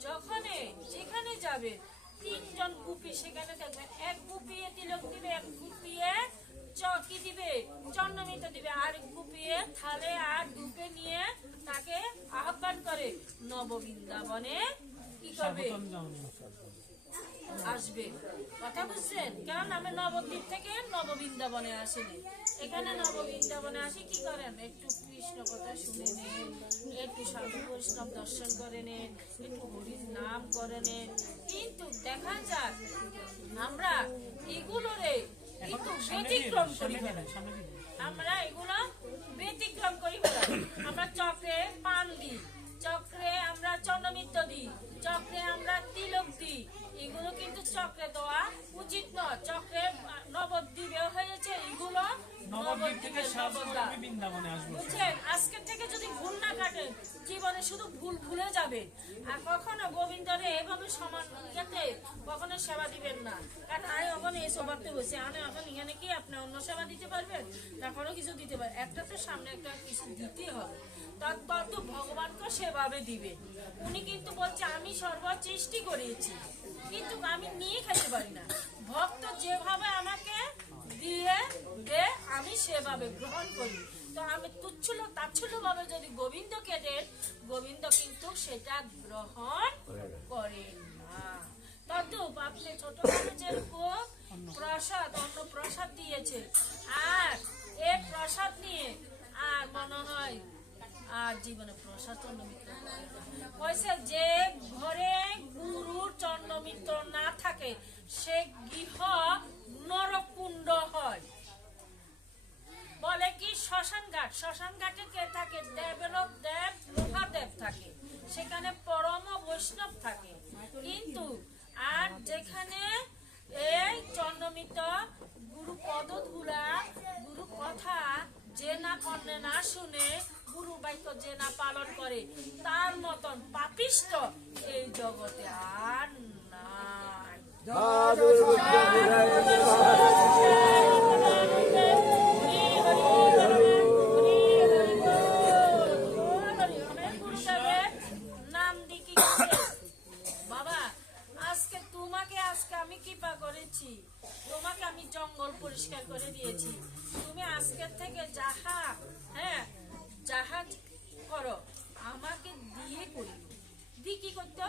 যখন যেখানে যাবেন 3 জন গুপি সেখানে থাকবেন, এক গুপিয়ে তিলক দিবে, এক গুপিয়ে চকি দিবে, চন্দ্রমিত্র দিবে, আর গুপিয়ে থালে আর ধূপে নিয়ে তাকে আহ্বান করে নববৃন্দাবনে কি করবে, আসবে। কথা বুঝছেন? কারণ আমি নবদ্বীপ থেকে নববৃন্দাবনে আসেনি, এখানে নববৃন্দাবনে আসি কি করেন, একটু কৃষ্ণ কথা শুনে নেন, একটু সাধু বৈষ্ণব দর্শন করে নেন, একটু হরির নাম করে নেন। কিন্তু দেখা যাক আমরা এগুলোরে একটু ব্যতিক্রম করি ফেলাই, আমরা এগুলো ব্যতিক্রম করি ফেলাই। আমরা চক্রে পান দিই, চক্রে আমরা চন্দ্রমিত্র দিই, চক্রে আমরা তিলক দিই, এগুলো কিন্তু চক্রে দেওয়া উচিত নয়। চক্রে নবদ্বীপে হয়েছে এগুলো, বুঝছেন? আজকের থেকে যদি ভুল না কাটেন জীবনে শুধু ভুল ভুলে যাবেন, আর কখনো গোবিন্দরে এভাবে সমান ইয়াতে কখনো সেবা দিবেন না। কারণ আমি ওখানে এসব ভাবতে বসে আমি এখন এখানে কি আপনি অন্য সেবা দিতে পারবেন না, কোনো কিছু দিতে পারবেন, একটা তো সামনে একটা কিছু দিতে হবে, তত ভগবানকে সেভাবে দিবে। উনি কিন্তু বলছে আমি সর্ব সৃষ্টি করেছি, কিন্তু আমি নিয়ে খেতে পারি না। ভক্ত যেভাবে আমাকে দিয়ে দে আমি সেভাবে গ্রহণ করি, তো আমি তুচ্ছল তাচ্ছল্য ভাবে যদি গোবিন্দকে দেন, গোবিন্দ কিন্তু সেটা গ্রহণ করেন না। তদ্রূপ আপনি ছোট যেরকম প্রসাদ অন্য প্রসাদ দিয়েছে, আর এই প্রসাদ নিয়ে আর মনে হয় আর জীবনে প্রসাদ চন্দ্রমিত্র কইছে যে ঘরে গুরুর চন্দ্রমিত্র না থাকে সে গৃহ নরকুণ্ড হয়। বলে কি শ্মশান ঘাটে কে থাকে? দেবের দেব মহাদেব থাকে, সেখানে পরম বৈষ্ণব থাকে। কিন্তু আর যেখানে এই চন্দ্রমিত্র গুরু পদধূলা, গুরু কথা যে না কর্ণে না শুনে, গুরু বাক্য যে না পালন করে, তার মতন পাপিষ্ট এই জগতে আর নাই। নাম দিকি বাবা, আজকে তোমাকে আমি কৃপা করেছি, তোমাকে আমি জঙ্গল পরিষ্কার করে দিয়েছি। তুমি আজকের থেকে যাহা করো আমাকে দিয়ে করি। দি কি করতো?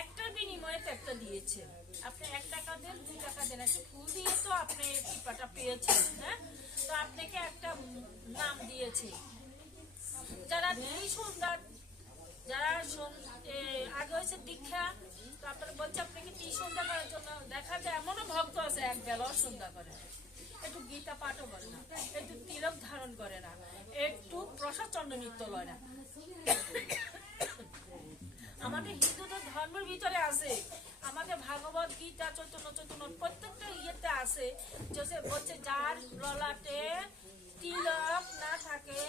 একটার বিনিময়ে তো একটা দিয়েছে। আপনি 1 টাকা দেন, 2 টাকা দেন, একটা ফুল দিয়ে তো আপনি কৃপাটা পেয়েছেন। হ্যাঁ, তো আপনাকে একটা নাম দিয়েছে। যারা এই সুন্দর, যারা আগে হয়েছে দীক্ষা, তারপরে বলছে আপনাকে কি সন্ধ্যা করার জন্য। দেখা যায় এমনও ভক্ত আছে এক বেলাও সন্ধ্যা করে না, একটু গীতা পাঠও করে না, একটু তিলক ধারণ করে না, একটু প্রসাদ চন্দ্রমিত্র লয় না। আমাদের হিন্দুদের ধর্মের ভিতরে আছে, আমাদের ভাগবত গীতা চৈতন্য প্রত্যেকটা ইয়েতে আছে যে বলছে যার ললাটে তিলক না থাকে,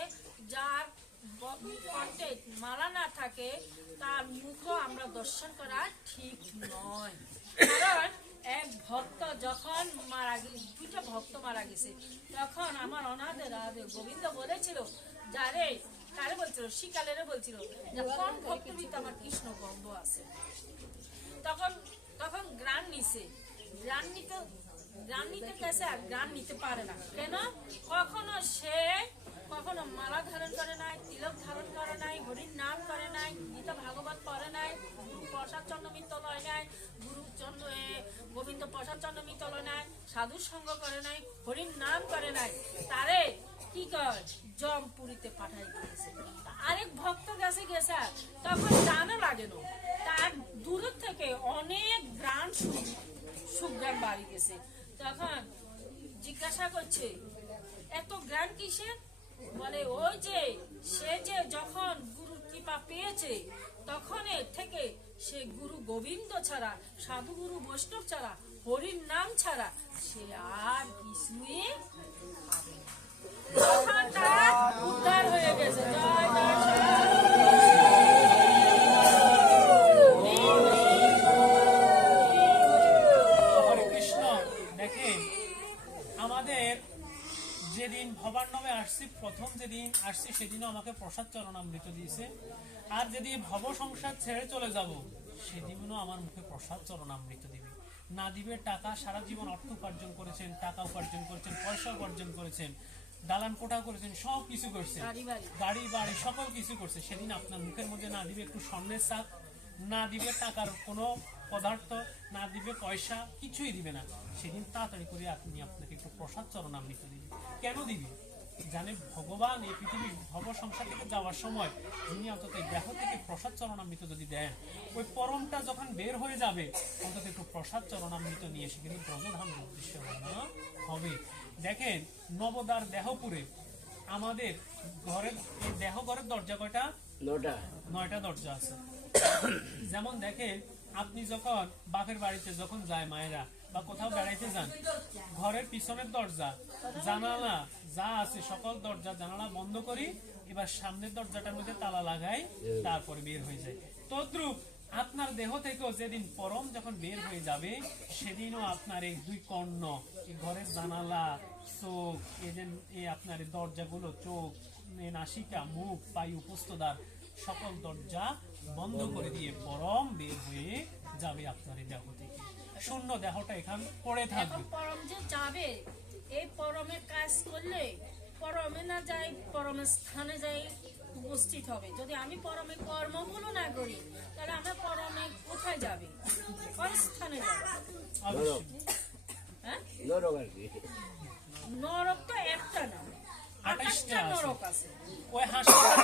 যার কণ্ঠে মালা না থাকে, তার মুখ আমরা দর্শন করা ঠিক নয়। কারণ এক ভক্ত যখন মারা গেছে, 2টা ভক্ত মারা গেছে, তখন আমার অনাথে রাধে গোবিন্দ বলেছিল, যারে কারে বলছিল, শিকালের বলছিল যে কোন ভক্ত ভিতরে আমার কৃষ্ণ গন্ধ আছে। তখন গ্রাণ নিতে গেছে, আর গ্রাণ নিতে পারে না। কেন? কখনো মালা ধারণ করে নাই, তিলক ধারণ করে নাই, হরির নাম করে নাই, গীতা ভাগবত পড়ে নাই, গুরু প্রসাদ চন্দ্রমিত্র লয় নাই, গোবিন্দ প্রসাদ চন্দ্রমিত্র লয় নাই, সাধু সঙ্গ করে নাই, হরির নাম করে নাই, তারে কি কর জমপুরীতে পাঠাই দিয়েছে। আরেক ভক্ত গেছে, তখন জানা লাগে না, তার দূরের থেকে অনেক গ্রাম সুগ্রাম বাড়ি গেছে। তখন জিজ্ঞাসা করছে এত গ্রাম কিসের? বলে ওই যে সে যে যখন গুরুর কৃপা পেয়েছে তখন থেকে সে গুরু গোবিন্দ ছাড়া, সাধু গুরু বৈষ্ণব ছাড়া, হরির নাম ছাড়া সে আর কিছুই খাবে না। তখন তার উদ্ধার হয়ে গেছে। জয় জয় হরে কৃষ্ণ। দেখেন, আমাদের যেদিন ভবান্নবে আসছি, প্রথম যেদিন আসছি সেদিনও আমাকে প্রসাদ চরণামৃত দিয়েছে, আর যেদিন ভব সংসার ছেড়ে চলে যাব সেদিনও আমার মুখে প্রসাদ চরণামৃত দিবে। না দিবে টাকা, সারা জীবন অর্থ উপার্জন করেছেন, টাকা উপার্জন করেছেন, পয়সা উপার্জন করেছেন, দালান কোঠা করেছেন, সব কিছু করছেন, গাড়ি বাড়ি সকল কিছু করছে, সেদিন আপনার মুখের মধ্যে না দিবে একটু স্বর্ণের শাক, না দিবে টাকার কোনো পদার্থ, না দিবে পয়সা, কিছুই দিবে না। সেদিন তাড়াতাড়ি করে আপনাকে একটু প্রসাদ চরণামৃত দিবে। কেন দিবে? জানে ভগবান এই পৃথিবীর ভব সংসার থেকে যাওয়ার সময় যিনি অন্তত দেহ থেকে প্রসাদ চরণামৃত যদি দেন, ওই পরমটা যখন বের হয়ে যাবে অন্তত একটু প্রসাদ চরণামৃত নিয়ে এসে কিন্তু ব্রজধামের উদ্দেশ্য হবে। দেখেন, নবদ্বার দেহপুরে আমাদের ঘরের এই দেহ ঘরের দরজা কয়টা? 9টা দরজা আছে। যেমন দেখেন, আপনি যখন বাপের বাড়িতে যখন যায় মায়েরা বা কোথাও বেড়াইতে যান, ঘরের পিছনের দরজা জানালা যা আছে সকল দরজা জানালা বন্ধ করি, এবার সামনের দরজাটার মধ্যে তালা লাগাই, তারপরে বের হয়ে যায়। তদ্রূপ আপনার দেহ থেকেও যেদিন পরম যখন বের হয়ে যাবে সেদিনও আপনার এই 2 কর্ণ, এই ঘরের জানালা, চোখ, এই আপনার দরজাগুলো, চোখ, নাসিকা, মুখ, পায়ু, উপস্থদ্বার সকল দরজা বন্ধ করে দিয়ে পরম বের হয়ে যাবে আপনার এই দেহ থেকে। শূন্য দেহটা এখানে পড়ে থাকবে। পরম যে যাবে, এই পরমের কাজ করলে পরমে না যাই, পরমের স্থানে যাই উপস্থিত হবে। যদি আমি পরমে কর্মগুলো না করি তাহলে আমরা পরমে কোথায় যাবে, কোন স্থানে যাবে? অবশ্যই। হ্যাঁ, নরক আর কি। নরক তো একটা না, 28টা নরক আছে। ওই হাসপাতাল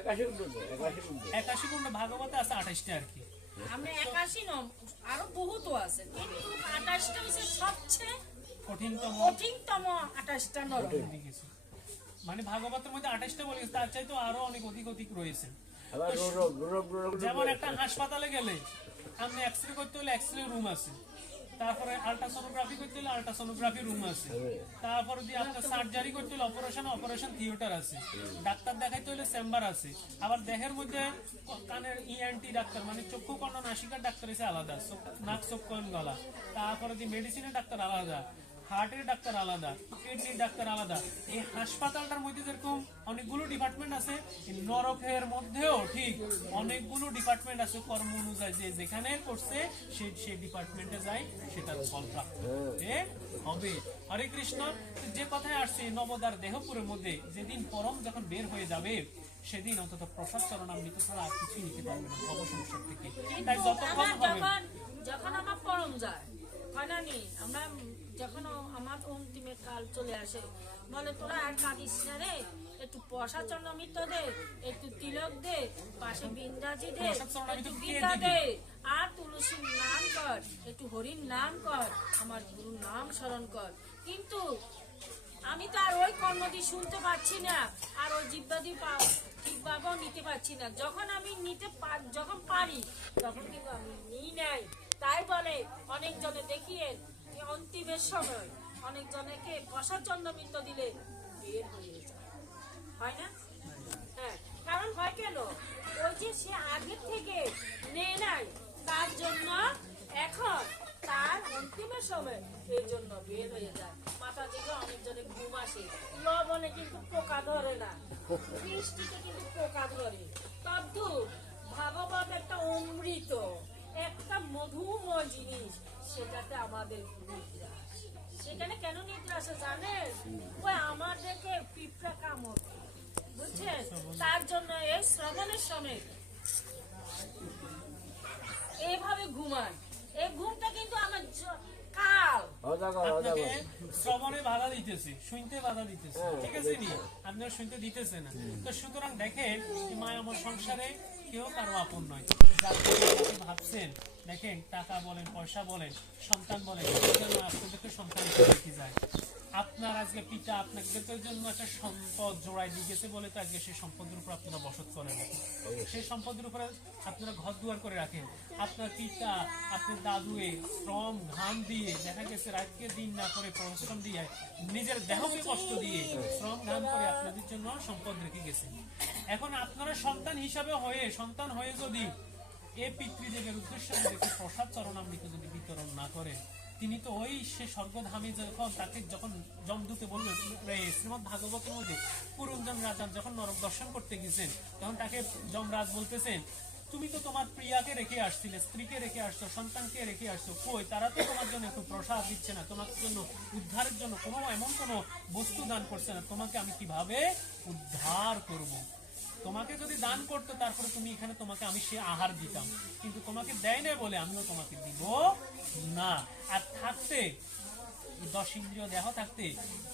একাশি উঠবে। 81 কুণ্ড ভাগবতে আছে 28টা আর কি। আমরা 81 নম, আরো বহুত আছে, কিন্তু 28টা হচ্ছে সবচেয়ে কঠিনতম কঠিনতম 28টা নরক। কিছু মানে ভাগবতের মধ্যে 28টা বলে গেছে, তার চাইতে আরো অনেক অধিক রয়েছে। আবার নরক যেমন একটা হাসপাতালে গেলে আপনি এক্সরে করতে হলে এক্সরে রুম আছে, তারপরে আল্ট্রাসোনোগ্রাফি করতে হলে আল্ট্রাসোনোগ্রাফি রুম আছে, তারপরে দিয়ে আপনার সার্জারি করতে হলে অপারেশন থিয়েটার আছে, ডাক্তার দেখাইতে হলে চেম্বার আছে। আবার দেহের মধ্যে কানের ইএনটি ডাক্তার মানে চক্ষু কর্ণ নাসিকার ডাক্তার এসে আলাদা, নাক চোখ কান গলা, তারপরে দিয়ে মেডিসিনের ডাক্তার আলাদা, হার্টের ডাক্তার আলাদা, কিডনির ডাক্তার আলাদা। এই হাসপাতালটার মধ্যে যেরকম অনেকগুলো ডিপার্টমেন্ট আছে, এই নরকের মধ্যেও ঠিক অনেকগুলো ডিপার্টমেন্ট আছে। কর্ম অনুযায়ী যে যেখানে করছে সেই ডিপার্টমেন্টে যায়, সেটার ফল প্রাপ্ত হবে। হরে কৃষ্ণ। যে কথায় আসছে নবদার দেহপুরের মধ্যে যেদিন পরম যখন বের হয়ে যাবে, সেদিন অন্তত প্রসাদ চরণামৃত ছাড়া আর কিছুই নিতে পারবে না ভবসংসার থেকে। তাই যতক্ষণ হবে যখন আমার পরম যায় হয় না নি, আমরা যখন আমার অন্তিমের কাল চলে আসে, বলে তোরা আর কাঁদিস না রে, একটু পয়সা চরণামৃত দে, একটু তিলক দে, পাশে বিন্দাজি দে, একটু গীতা দে, আর তুলসীর নাম কর, একটু হরির নাম কর, আমার গুরুর নাম স্মরণ কর। কিন্তু আমি তো আর ওই কর্মদি শুনতে পাচ্ছি না, আর ওই জিব্বাদি ঠিকভাবেও নিতে পারছি না। যখন আমি যখন পারি তখন কিন্তু আমি নিই নাই। তাই বলে অনেকজনে দেখিয়ে অন্তিমের সময় অনেকজনকে বসার জন্য মৃত্য দিলে বের হয়ে যায়, হয় না? হ্যাঁ, কারণ হয় কেন, ওই যে সে আগে থেকে নেয় নাই, তার জন্য এখন তার অন্তিমের সময় এই জন্য বের হয়ে যায়। মাথা থেকে অনেকজনে ঘুম আসে, লবণে কিন্তু পোকা ধরে না, বৃষ্টিতে কিন্তু পোকা ধরে। তদ্রুপ ভাগবত একটা অমৃত, একটা মধুময় জিনিস, সেটাতে আমাদের নিদ্রা আসে। সেখানে কেন নিদ্রা আসে জানেন? ওই আমাদেরকে পিঁপড়া কামড়, বুঝছেন? তার জন্য এই শ্রবণের সময় এইভাবে ঘুমান। এই ঘুমটা কিন্তু আমার কাল আপনাকে শ্রবণে বাধা দিতেছে, শুনতে বাধা দিতেছে, ঠিক আছে নি? আপনার শুনতে দিতেছে না। তো সুতরাং দেখেন, মায়াময় সংসারে কেউ কারো আপন নয়। যার ভাবছেন, দেখেন টাকা বলেন, পয়সা বলেন, সন্তান বলেন, আপনাদেরকে সন্তান কি যায়। আপনার আজকে পিতা আপনাদের জন্য একটা সম্পদ জোড়ায় দিয়েছে বলে তো আজকে সেই সম্পদের উপর আপনারা বসত করেন, সেই সম্পদের উপরে আপনারা ঘর দুয়ার করে রাখেন। আপনার পিতা আপনার দাদুয়ে শ্রম ঘাম দিয়ে, দেখা গেছে রাতকে দিন না করে পরিশ্রম দিয়ে, নিজের দেহকে কষ্ট দিয়ে শ্রম ঘাম করে আপনাদের জন্য সম্পদ রেখে গেছেন। এখন আপনারা সন্তান হিসাবে সন্তান হয়ে যদি এই পিতৃদেবের উদ্দেশ্যে দেখে প্রসাদ চরণামৃত যদি বিতরণ না করে, তিনি তো ওই সে স্বর্গধামে যখন যমদূতে বললেন, শ্রীমদ ভাগবতের মধ্যে পুরঞ্জন রাজা যখন নরক দর্শন করতে গেছেন, তখন তাকে যমরাজ বলতেছেন, তুমি তো তোমার প্রিয়াকে রেখে আসছিলে, স্ত্রীকে রেখে আসছো, সন্তানকে রেখে আসছো, কই তারা তো তোমার জন্য একটু প্রসাদ দিচ্ছে না, তোমার জন্য উদ্ধারের জন্য এমন কোনো বস্তু দান করছে না, তোমাকে আমি কিভাবে উদ্ধার করব? তোমাকে যদি দান করতো তারপরে তুমি এখানে তোমাকে আমি সে আহার দিতাম, কিন্তু তোমাকে দেয় না বলে আমিও তোমাকে দিব না। আর থাকতে 10 ইন্দ্রিয় দেহ থাকতে,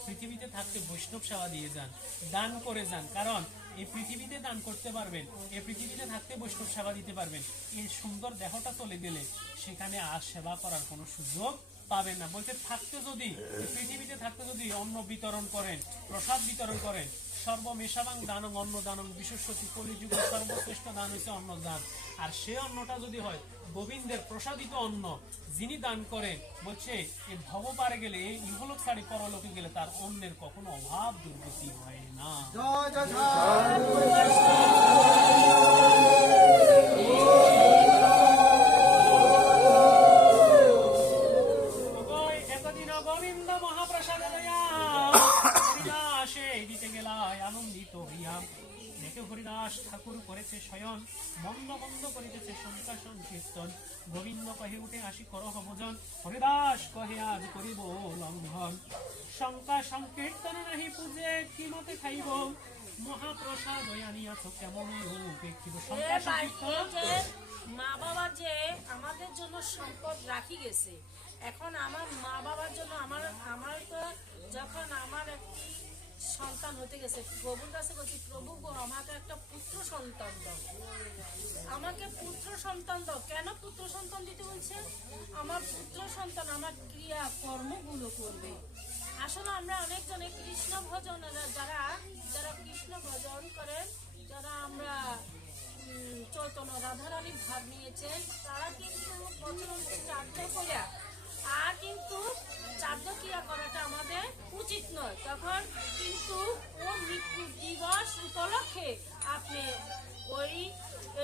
পৃথিবীতে থাকতে বৈষ্ণব সেবা দিয়ে যান, দান করে যান। কারণ এই পৃথিবীতে দান করতে পারবেন, এই পৃথিবীতে থাকতে বৈষ্ণব সেবা দিতে পারবেন। এই সুন্দর দেহটা চলে গেলে সেখানে আর সেবা করার কোনো সুযোগ পাবেন না। বলতে থাকতে যদি, পৃথিবীতে থাকতে যদি অন্ন বিতরণ করেন, প্রসাদ বিতরণ করেন, সর্বমেশাবাং দানং অন্ন দানং বিশ্বসতী, কলিযুগের সর্বশ্রেষ্ঠ দান হচ্ছে অন্নদান। আর সে অন্নটা যদি হয় গোবিন্দের প্রসাদিত অন্ন, যিনি দান করেন, বলছে এই ভবপারে গেলে, এই ইহলোক ছাড়ি পরলোকে গেলে তার অন্নের কখনো অভাব দুর্গতি হয় না। এতদিন গোবিন্দ মহাপ্রসাদ দিতে গেলায় আনন্দিত হইয়া দেখে হরিদাস ঠাকুর করেছে শয়ন, মন্দ বন্ধ করিতেছে শঙ্কা সংকীর্তন। গোবিন্দ কহে উঠে আসি করহ ভোজন, হরিদাস কহে আজ করিব লঙ্ঘন। শঙ্কা সংকীর্তন নাহি পূজে, কি মতে খাইব, মহাপ্রসাদ আনিয়াছ কেমন উপেক্ষিত। শঙ্কা সংকীর্তন যে মা বাবা যে আমাদের জন্য সম্পদ রাখি গেছে, এখন আমার মা বাবার জন্য আমার তো যখন আমার একটি সন্তান হতে গেছে, প্রভুর কাছে বলছি, প্রভু গো আমাকে একটা পুত্র সন্তান দাও, আমাকে পুত্র সন্তান দাও। কেন পুত্র সন্তান দিতে বলছে? আমার পুত্র সন্তান আমার ক্রিয়া কর্মগুলো করবে। আসলে আমরা অনেকজনে কৃষ্ণ ভজন, যারা যারা কৃষ্ণ ভজন করেন, যারা আমরা চৈতন্য রাধারানী ভাব নিয়েছেন, তারা কিন্তু বছর চার্য করে আর কিন্তু চার্য ক্রিয়া করাটা আমাদের উচিত নয়। তখন কিন্তু ও মৃত্যু দিবস উপলক্ষে আপনি ওই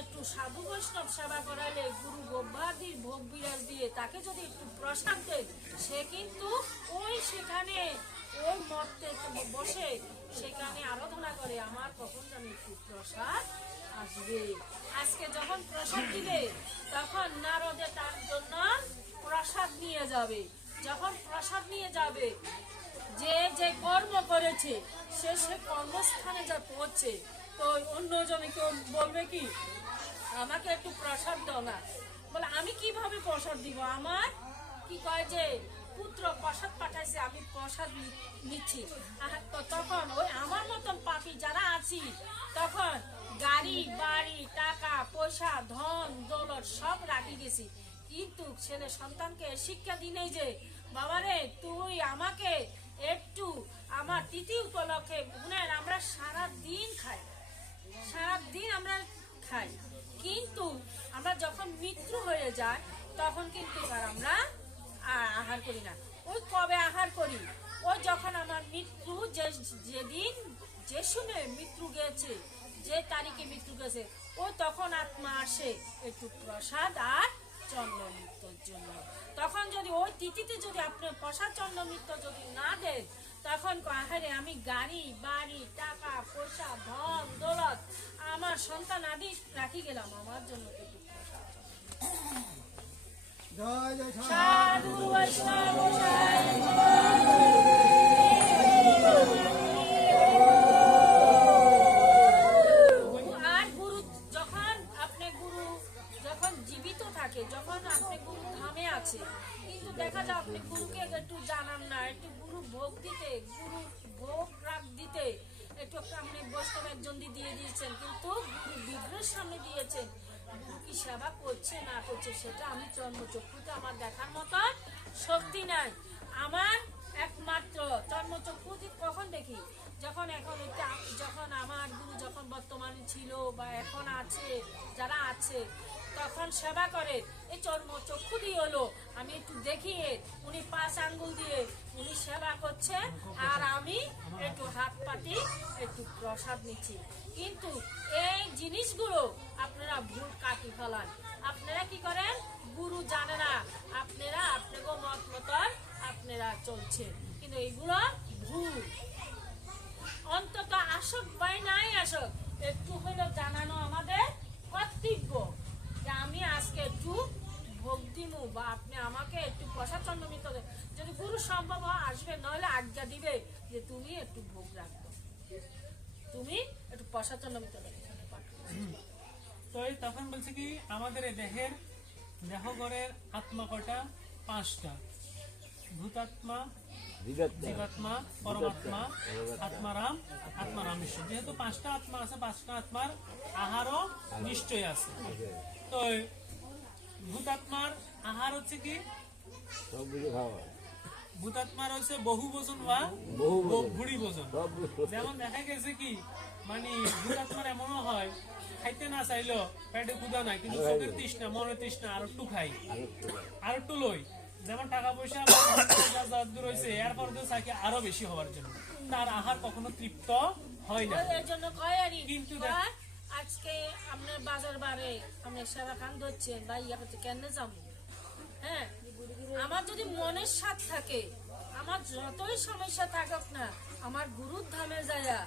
একটু সাধু বৈষ্ণব সেবা করালে, গুরু গোব্বাদির ভোগ বিরাজ দিয়ে তাকে যদি একটু প্রসাদ দেয়, সে কিন্তু ওই সেখানে ওই মতে বসে সেখানে আরাধনা করে, আমার কখন জানি একটু প্রসাদ আসবে। আজকে যখন প্রসাদ দিবে তখন নারদে তার জন্য প্রসাদ নিয়ে যাবে। যখন প্রসাদ নিয়ে যাবে, যে যে কর্ম করেছে সে সে কর্মস্থানে যা পৌঁছে, তো অন্যজনে কেউ বলবে কি আমাকে একটু প্রসাদ দাও না, বলে আমি কিভাবে প্রসাদ দিব, আমার কি কয় যে পুত্র প্রসাদ পাঠাইছে, আমি প্রসাদ নিচ্ছি। তো তখন ওই আমার মতন পাপী যারা আছি, তখন গাড়ি বাড়ি টাকা পয়সা ধন দৌলত সব রাখি গেছি, কিন্তু ছেলে সন্তানকে শিক্ষা দিনেই যে বাবারে তুই আমাকে একটু আমার তিথি উপলক্ষে গুণের, আমরা সারা দিন খাই, আমরা খাই, কিন্তু আমরা যখন মৃত্যু হয়ে যায় তখন কিন্তু আর আমরা আহার করি না। ওই কবে আহার করি? ওই যখন আমার মৃত্যু, যেদিন যে শুনে মৃত্যু গেছে, যে তারিখে মৃত্যু গেছে, ও তখন আত্মা আসে একটু প্রসাদ আর চন্দ্রমৃত্যুর জন্য। তখন যদি ওই তিথিতে যদি আপনি প্রসাদ চন্দ্রমৃত্য যদি না দেন, তখন আহারে আমি গাড়ি বাড়ি টাকা পয়সা ধন দৌলত আমার সন্তান আদি রাখি গেলাম, আমার জন্য একটু প্রসাদ। সাধু বৈষ্ণব আর গুরু, যখন আপনি গুরু যখন জীবিত থাকে, যখন আপনি গুরু ধামে আছে, কিন্তু দেখা যায় আপনি গুরুকে একটু জানান না, একটু গুরু ভোগ দিতে, গুরু ভোগ রাগ দিতে একটু আপনি বৈষ্ণব একজন দিয়ে দিয়েছেন, কিন্তু গুরু বিগ্রহের সামনে দিয়েছেন, গুরু কি সেবা করছে না করছে সেটা আমি চর্মচক্ষুতে আমার দেখার মতো শক্তি নাই। আমার একমাত্র চর্মচক্ষুতে কখন দেখি, যখন যখন আমার গুরু যখন বর্তমানে ছিল বা এখন আছে, যারা আছে তখন সেবা করে, এই চর্মচক্ষু দিয়ে হলো আমি একটু দেখিয়ে, উনি 5 আঙ্গুল দিয়ে উনি সেবা করছে আর আমি একটু হাত পাতি একটু প্রসাদ নিচ্ছি। কিন্তু এই জিনিসগুলো আপনারা ভুল কাটি ফেলান। আপনারা কি করেন? গুরু জানে না, আপনারা আপনাকে মত মতন আপনারা চলছে, কিন্তু এগুলো ভুল। অন্তত আসক বা নাই আসক, একটু হলো জানানো আমাদের কর্তব্য যে আমি আজকে একটু ভোগ দিমু, বা আপনি আমাকে একটু প্রসাদ চন্দ্রমিত, যদি গুরু সম্ভব হয় আসবে, নইলে আজ্ঞা দিবে যে তুমি একটু ভোগ রাখবো, তুমি একটু প্রসাদ চন্দ্রমিত। তো তখন বলছে কি আমাদের এই দেহগড়ের আত্মা কটা? 5টা। ভূতাত্মা, জীবাত্মা, পরমাত্মা, আত্মারাম, আত্মারামেশ্বর। যেহেতু 5টা আত্মা আছে, 5টা আত্মার আহারও নিশ্চয় আছে। তো ভূতাত্মার আহার হচ্ছে কি? ভূতাত্মার হচ্ছে বহু ভোজন বা ভুড়ি ভোজন। যেমন দেখা গেছে কি মানে ভূতাত্মার এমনও হয় খাইতে না চাইলো পেটে ক্ষুধা নাই, কিন্তু চোখের তৃষ্ণা মনের তৃষ্ণা আর একটু খাই আর একটু লই, যেমন টাকা পয়সা রয়েছে এরপর চাকি আরো বেশি হওয়ার জন্য, তার আহার কখনো তৃপ্ত হয় না। কিন্তু আজকে আপনার বাজার বারে আপনি সেবা খান ধরছেন বা ইয়া করছে, কেন যাবো? হ্যাঁ, আমার যদি মনের স্বাদ থাকে, আমার যতই সমস্যা থাকুক না, আমার গুরুর ধামে যায়া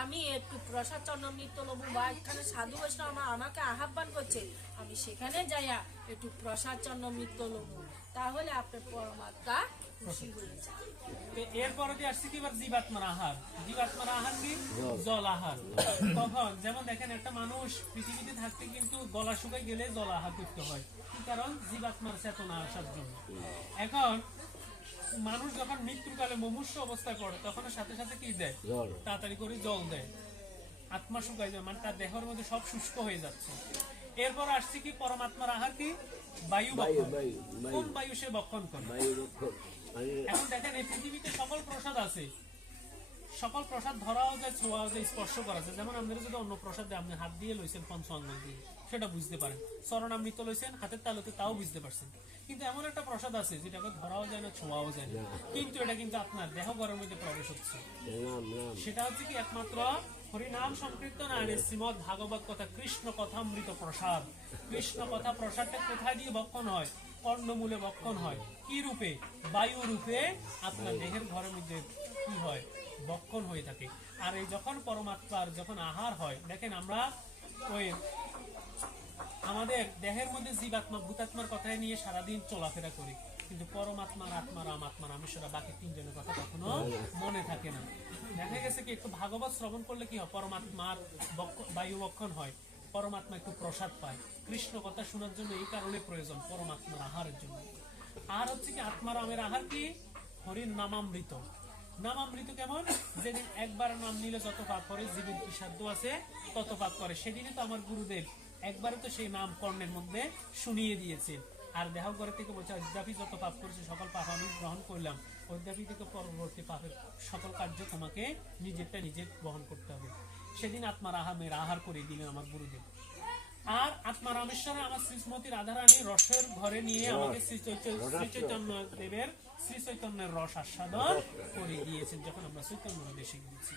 আমি একটু প্রসাদ চন্দ্রমৃত্য লবু বা এখানে সাধু বৈষ্ণব আমাকে আহ্বান করছে, আমি সেখানে যাইয়া একটু প্রসাদ চন্দ্রমৃত্য লবু, তাহলে আপনার পরমাত্মা খুশি হয়ে যায়। এরপরে দিয়ে আসছে কি এবার জীবাত্মার আহার। জীবাত্মার আহার কি? জল আহার। তখন যেমন দেখেন একটা মানুষ পৃথিবীতে থাকতে কিন্তু গলা শুকাই গেলে জল আহার করতে হয়, কি কারণ? জীবাত্মার চেতনা আসার জন্য। এখন মানুষ যখন মৃত্যুকালে মুমূর্ষু অবস্থায় পড়ে তখন সাথে সাথে কি দেয়? জল। তাড়াতাড়ি করে জল দেয়। আত্মা শুকাই যায়, মানে তার দেহের মধ্যে সব শুষ্ক হয়ে যাচ্ছে। এরপর আসছে কি পরমাত্মার আহার কি? বায়ু বায়ু, বক্ষণ। বায়ু, বায়ু। কোন বায়ু সে বক্ষণ করে? বায়ু রক্ষণ। এখন দেখেন এই পৃথিবীতে সকল প্রসাদ আছে, সকল প্রসাদ ধরাও যায়, ছোঁয়াও যায়, স্পর্শ করা যায়। যেমন আপনারা যদি অন্য প্রসাদ দিয়ে আপনি হাত দিয়ে লইছেন পঞ্চ আঙ্গুল দিয়ে, সেটা বুঝতে পারেন। চরণামৃত লইছেন হাতের তালুতে, তাও বুঝতে পারছেন। কিন্তু এমন একটা প্রসাদ আছে যেটাকে ধরাও যায় না, ছোঁয়াও যায় না, কিন্তু এটা কিন্তু আপনার দেহ ঘরের মধ্যে প্রবেশ হচ্ছে। নাম নাম সেটা হচ্ছে কি? একমাত্র হরিনাম সংকীর্তন আর শ্রীমদ ভাগবত কথা, কৃষ্ণ কথামৃত প্রসাদ। কৃষ্ণ কথা প্রসাদটা কোথায় দিয়ে ভক্ষণ হয়? কর্ণমূলে ভক্ষণ হয়। কি রূপে? বায়ু রূপে আপনার দেহের ঘরের মধ্যে কি হয়? ভক্ষণ হয়ে থাকে। আর এই যখন পরমাত্মার যখন আহার হয়, দেখেন আমরা ওই আমাদের দেহের মধ্যে জীবাত্মা ভূতাত্মার কথাই নিয়ে সারাদিন চলাফেরা করি, কিন্তু পরমাত্মার আত্মা রামাত্মা রামেশ্বরা বাকি তিনজনের কথা কখনো মনে থাকে না। দেখা গেছে কি একটু ভাগবত শ্রবণ করলে কি হয়? পরমাত্মার বায়ু বক্ষণ হয়, পরমাত্মা একটু প্রসাদ পায়। কৃষ্ণ কথা শোনার জন্য এই কারণে প্রয়োজন, পরমাত্মার আহারের জন্য। আর হচ্ছে কি আত্মারামের আহার কি? হরির নামামৃত। নামামৃত কেমন? যেদিন একবার নাম নিলে যত পাপ করে, জীবের কি সাধ্য আছে তত পাপ করে। সেদিনই তো আমার গুরুদেব একবারে তো সেই নাম কর্ণের মধ্যে শুনিয়ে দিয়েছে। আর দেহ ঘরে থেকে বলছে, অদ্যাপি যত পাপ করেছে সকল পাপ আমি গ্রহণ করলাম, অদ্যাপি থেকে পরবর্তী পাপের সকল কার্য তোমাকে নিজেরটা নিজে বহন করতে হবে। সেদিন আত্মার আহার করে দিলেন আমার গুরুদেব। আর আত্মা রামেশ্বরে আমার শ্রীমতী রাধারানী রসের ঘরে নিয়ে আমাকে শ্রী চৈতন্য দেবের শ্রী চৈতন্যের রস আস্বাদন করে দিয়েছেন যখন আমরা চৈতন্য দেশে গিয়েছি।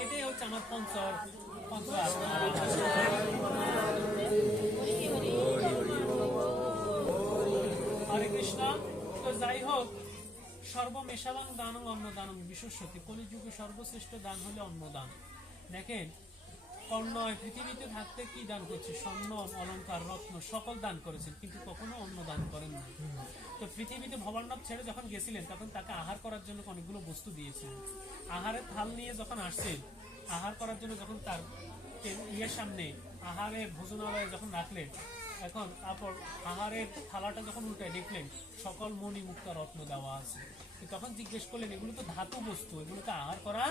এটাই হচ্ছে আমার পঞ্চ হরে কৃষ্ণ। তো যাই হোক, সর্বমেশাবাং দানং অন্নদানং বিশ্বসতী, কলিযুগে সর্বশ্রেষ্ঠ দান হলে অন্নদান। দেখেন কর্ণ পৃথিবীতে থাকতে কি দান করছে? স্বর্ণ, অলংকার, রত্ন সকল দান করেছেন, কিন্তু কখনো অন্ন দান করেন না। তো পৃথিবীতে ভবান্নব ছেড়ে যখন গেছিলেন তখন তাকে আহার করার জন্য অনেকগুলো বস্তু দিয়েছেন। আহারের থাল নিয়ে যখন আসছেন, আহার করার জন্য যখন তার ইয়ের সামনে আহারের ভোজনালয়ে যখন রাখলেন, এখন তারপর আহারের থালাটা যখন উল্টে দেখলেন সকল মণি মুক্তা রত্ন দেওয়া আছে। তখন জিজ্ঞেস করলেন, এগুলো তো ধাতু বস্তু, এগুলো তো আহার করা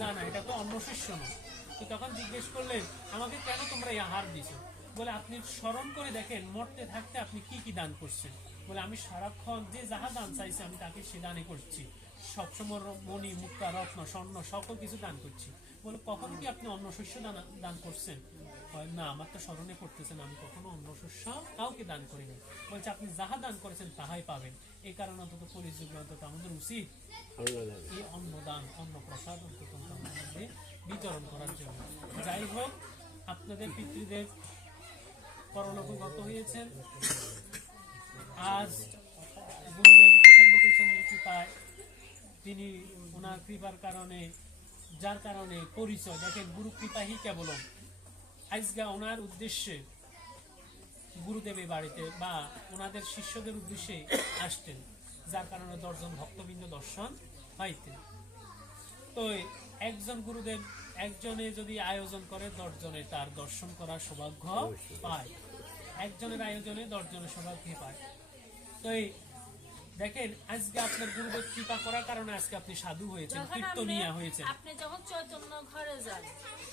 যায় না, এটা তো অন্ন শিষ্য নয়। তো তখন জিজ্ঞেস করলেন, আমাকে কেন তোমরা এই আহার দিছো? বলে, আপনি স্মরণ করে দেখেন মরতে থাকতে আপনি কি কি দান করছেন। বলে, আমি সারাক্ষণ যে যাহা দান চাইছি আমি তাকে সে দানই করছি, সবসময় মণি মুক্তা রত্ন স্বর্ণ সকল কিছু দান করছি। বলে, কখন কি আপনি অন্ন শস্য দান করছেন? না, আমার তো স্মরণে করতেছেন, আমি কখনো অন্ন শস্য কাউকে দান করিনি। বলছে, আপনি যাহা দান করেছেন তাহাই পাবেন। এই কারণে অন্তত কলিযুগে অন্তত আমাদের উচিত এই অন্নদান, অন্ন প্রসাদ অন্তত আমাদের মধ্যে বিতরণ করার জন্য। যাই হোক, আপনাদের পিতৃদেব পরলোকগত হয়েছেন। আজ গুরুদেব গোসাই বকুলচন্দ্রের কৃপায়, তিনি ওনার কৃপার কারণে, যার কারণে পরিচয় দেখেন, গুরু কৃপাহি কেবলম। আজকে ওনার উদ্দেশ্যে গুরুদেবের বাড়িতে বা ওনাদের শিষ্যদের উদ্দেশ্যে আসতেন, যার কারণে 10 জন ভক্তবৃন্দ দর্শন পাইতেন। তো একজন গুরুদেব একজনে যদি আয়োজন করে 10 জনে তার দর্শন করার সৌভাগ্য পায়, একজনের আয়োজনে 10 জনের সৌভাগ্য পায়। তো দেখেন, আজকে আপনার গুরুদেব কৃপা করার কারণে আজকে আপনি সাধু হয়েছেন, কীর্তনিয়া হয়েছেন। আপনি যখন চৈতন্য ঘরে যান,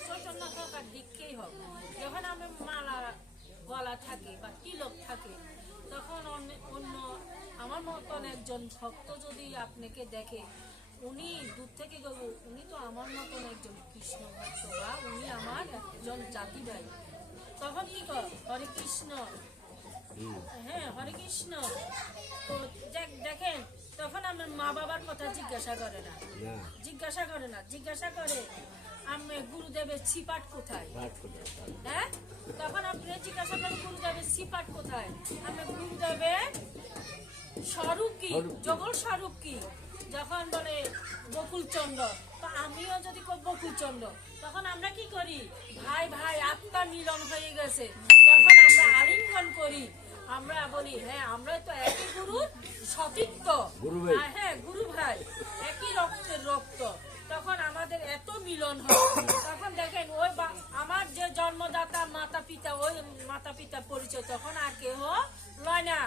চৈতন্য হোক আর দীক্ষাই হোক, যখন আমি মালা গলা থাকে বা তিলক থাকে, তখন অন্য আমার মতন একজন ভক্ত যদি আপনাকে দেখে, উনি দূর থেকে গেল, উনি তো আমার মতন একজন কৃষ্ণ ভক্ত বা উনি আমার একজন জাতি ভাই, তখন কি কর? হরে কৃষ্ণ, হ্যাঁ হরে কৃষ্ণ। তো দেখেন, তখন আমার মা বাবার কথা জিজ্ঞাসা করে না, জিজ্ঞাসা করে আমি গুরুদেবের ছিপাট কোথায়? হ্যাঁ, তখন আপনি জিজ্ঞাসা করেন গুরুদেবের ছিপাট কোথায়? আমি গুরুদেবের স্বরূপ কি, জগৎ স্বরূপ কি, যখন বলে বকুলচন্দ্র, তো আমিও যদি বকুলচন্দ্র, তখন আমরা কি করি? ভাই ভাই আত্মা মিলন হয়ে গেছে, তখন আমরা আলিঙ্গন করি, আমরা বলি হ্যাঁ আমরা তো একই গুরুর সতীত্ব, গুরু ভাই। হ্যাঁ গুরু ভাই, একই রক্তের রক্ত, তখন আমাদের এত মিলন হয়। তখন দেখেন ওই আমার যে জন্মদাতা মাতা পিতা, ওই মাতা পিতার পরিচয় তখন আর কেহ লয় না।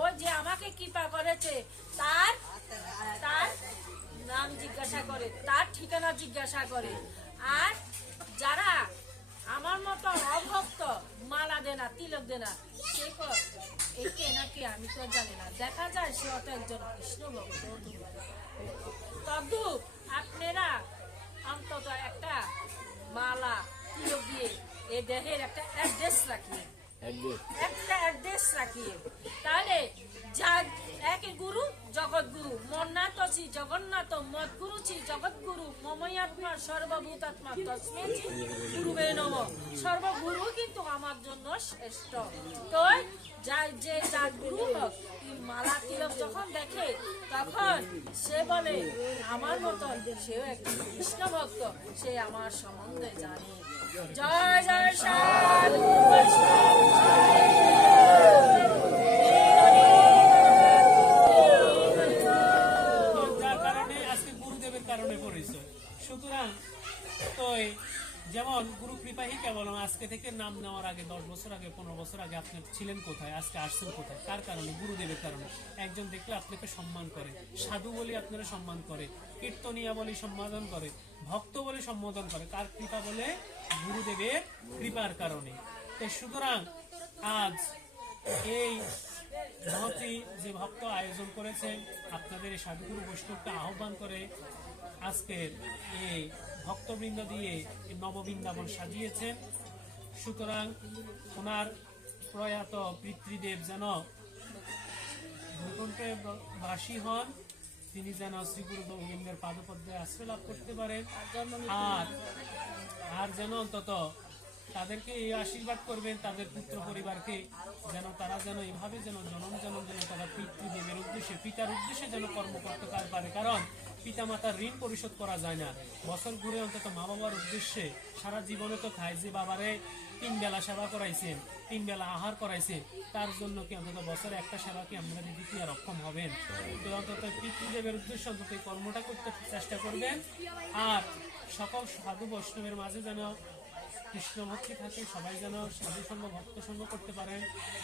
ওই যে আমাকে কৃপা করেছে তার তার নাম জিজ্ঞাসা করে, তার ঠিকানা জিজ্ঞাসা করে। আর যারা আমার মতো অভক্ত, মালা দেনা তিলক দেনা, সে একে নাকি আমি তো জানি না, দেখা যায় সে অত একজন কৃষ্ণ ভক্ত। তদ্রুপ আপনারা অন্তত একটা মালা তিলক দিয়ে এ দেহের একটা অ্যাড্রেস রাখিয়ে, একটা অ্যাড্রেস রাখিয়ে, তাহলে যা একই গুরু জগৎ গুরু, মন্নাথি জগন্নাথ মদ্গুরুচি জগৎগুরু মময়াত্মা সর্বভূতাত্মা তস্মৈ গুরুবে নমঃ। সর্বগুরু কিন্তু আমার জন্য শ্রেষ্ঠ। তো যে যার গুরু হোক, মালা তিলক যখন দেখে তখন সে বলে আমার মতন সেও একজন কৃষ্ণ ভক্ত, সে আমার সম্বন্ধে জানে। জয় জয় সাধু বৈষ্ণব। যার কারণে আজকে গুরুদেবের কারণে পরিচয়। সুতরাং তো যেমন গুরু কৃপাই কেবল আজকে থেকে নাম নেওয়ার আগে 10 বছর আগে 15 বছর আগে আপনি ছিলেন কোথায়, আজকে আসছেন কোথায়? কার কারণে? গুরুদেবের কারণে। একজন দেখলে আপনাকে সম্মান করে, সাধু বলে আপনারা সম্মান করে, কীর্তনিয়া বলে সম্বোধন করে, ভক্ত বলে সম্বোধন করে। কার কৃপা? বলে গুরুদেবের কৃপার কারণে। তো সুতরাং আজ এই মহতি যে ভক্ত আয়োজন করেছেন, আপনাদের এই সাধুগুরু বৈষ্ণবকে আহ্বান করে আজকের এই ভক্তবৃন্দ দিয়ে এই নববৃন্দাবন সাজিয়েছেন। সুতরাং ওনার প্রয়াত পিতৃদেব যেন বৈকুণ্ঠে বাসী হন, তিনি যেন শ্রী গুরু গোবিন্দের পাদপদ্মে আশ্রয় লাভ করতে পারেন, আর যেন অন্তত তাদেরকে এই আশীর্বাদ করবেন তাদের পুত্র পরিবারকে, যেন তারা যেন এভাবে যেন জনম জনম যেন তারা পিতৃদেবের উদ্দেশ্যে, পিতার উদ্দেশ্যে যেন কর্ম করতে পারে। কারণ পিতা মাতার ঋণ পরিশোধ করা যায় না। বছর ঘুরে অন্তত মা বাবার উদ্দেশ্যে সারা জীবনে তো খায়, যে বাবারে 3 বেলা সেবা করাইছেন, 3 বেলা আহার করাইছেন, তার জন্য কি অন্তত বছরে একটা সেবা কি আপনারা দিতে আর অক্ষম হবেন? তো অন্তত পিতৃদেবের উদ্দেশ্যে অন্তত এই কর্মটা করতে চেষ্টা করবেন। আর সকল সাধু বৈষ্ণবের মাঝে যেন কৃষ্ণ ভক্তি থাকে, সবাই যেন সাধু সঙ্গ ভক্ত সঙ্গ করতে পারেন,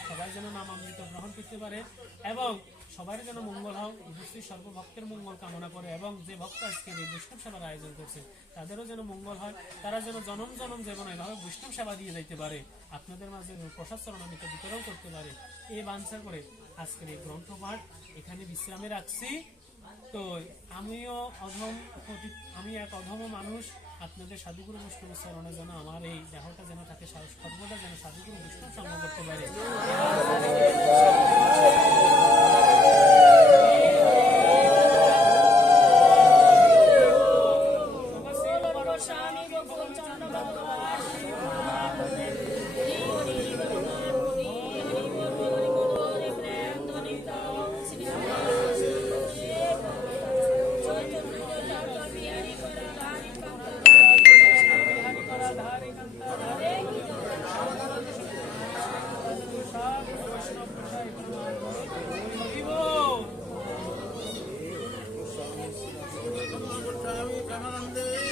সবাই যেন নামামৃত গ্রহণ করতে পারেন, এবং সবাই যেন মঙ্গল হোক, উপস্থিত সর্বভক্তের মঙ্গল কামনা করে। এবং যে ভক্ত আজকে এই বৈষ্ণব সেবার আয়োজন করছে তাদেরও যেন মঙ্গল হয়, তারা যেন জনম জনম যেমন এভাবে বৈষ্ণব সেবা দিয়ে যাইতে পারে, আপনাদের মাঝে প্রসাদ চরণামৃত বিতরণ করতে পারে, এই বাঞ্ছা করে আজকের এই গ্রন্থ পাঠ এখানে বিশ্রামে রাখছি। তো আমি এক অধম মানুষ, আপনাদের সাধুগুরু বৈষ্ণব চরণে যেন আমার এই দেহটা যেন থাকে সর্বদা যেন সাধুগুরু বৈষ্ণব সঙ্গ করতে পারে। Pramanande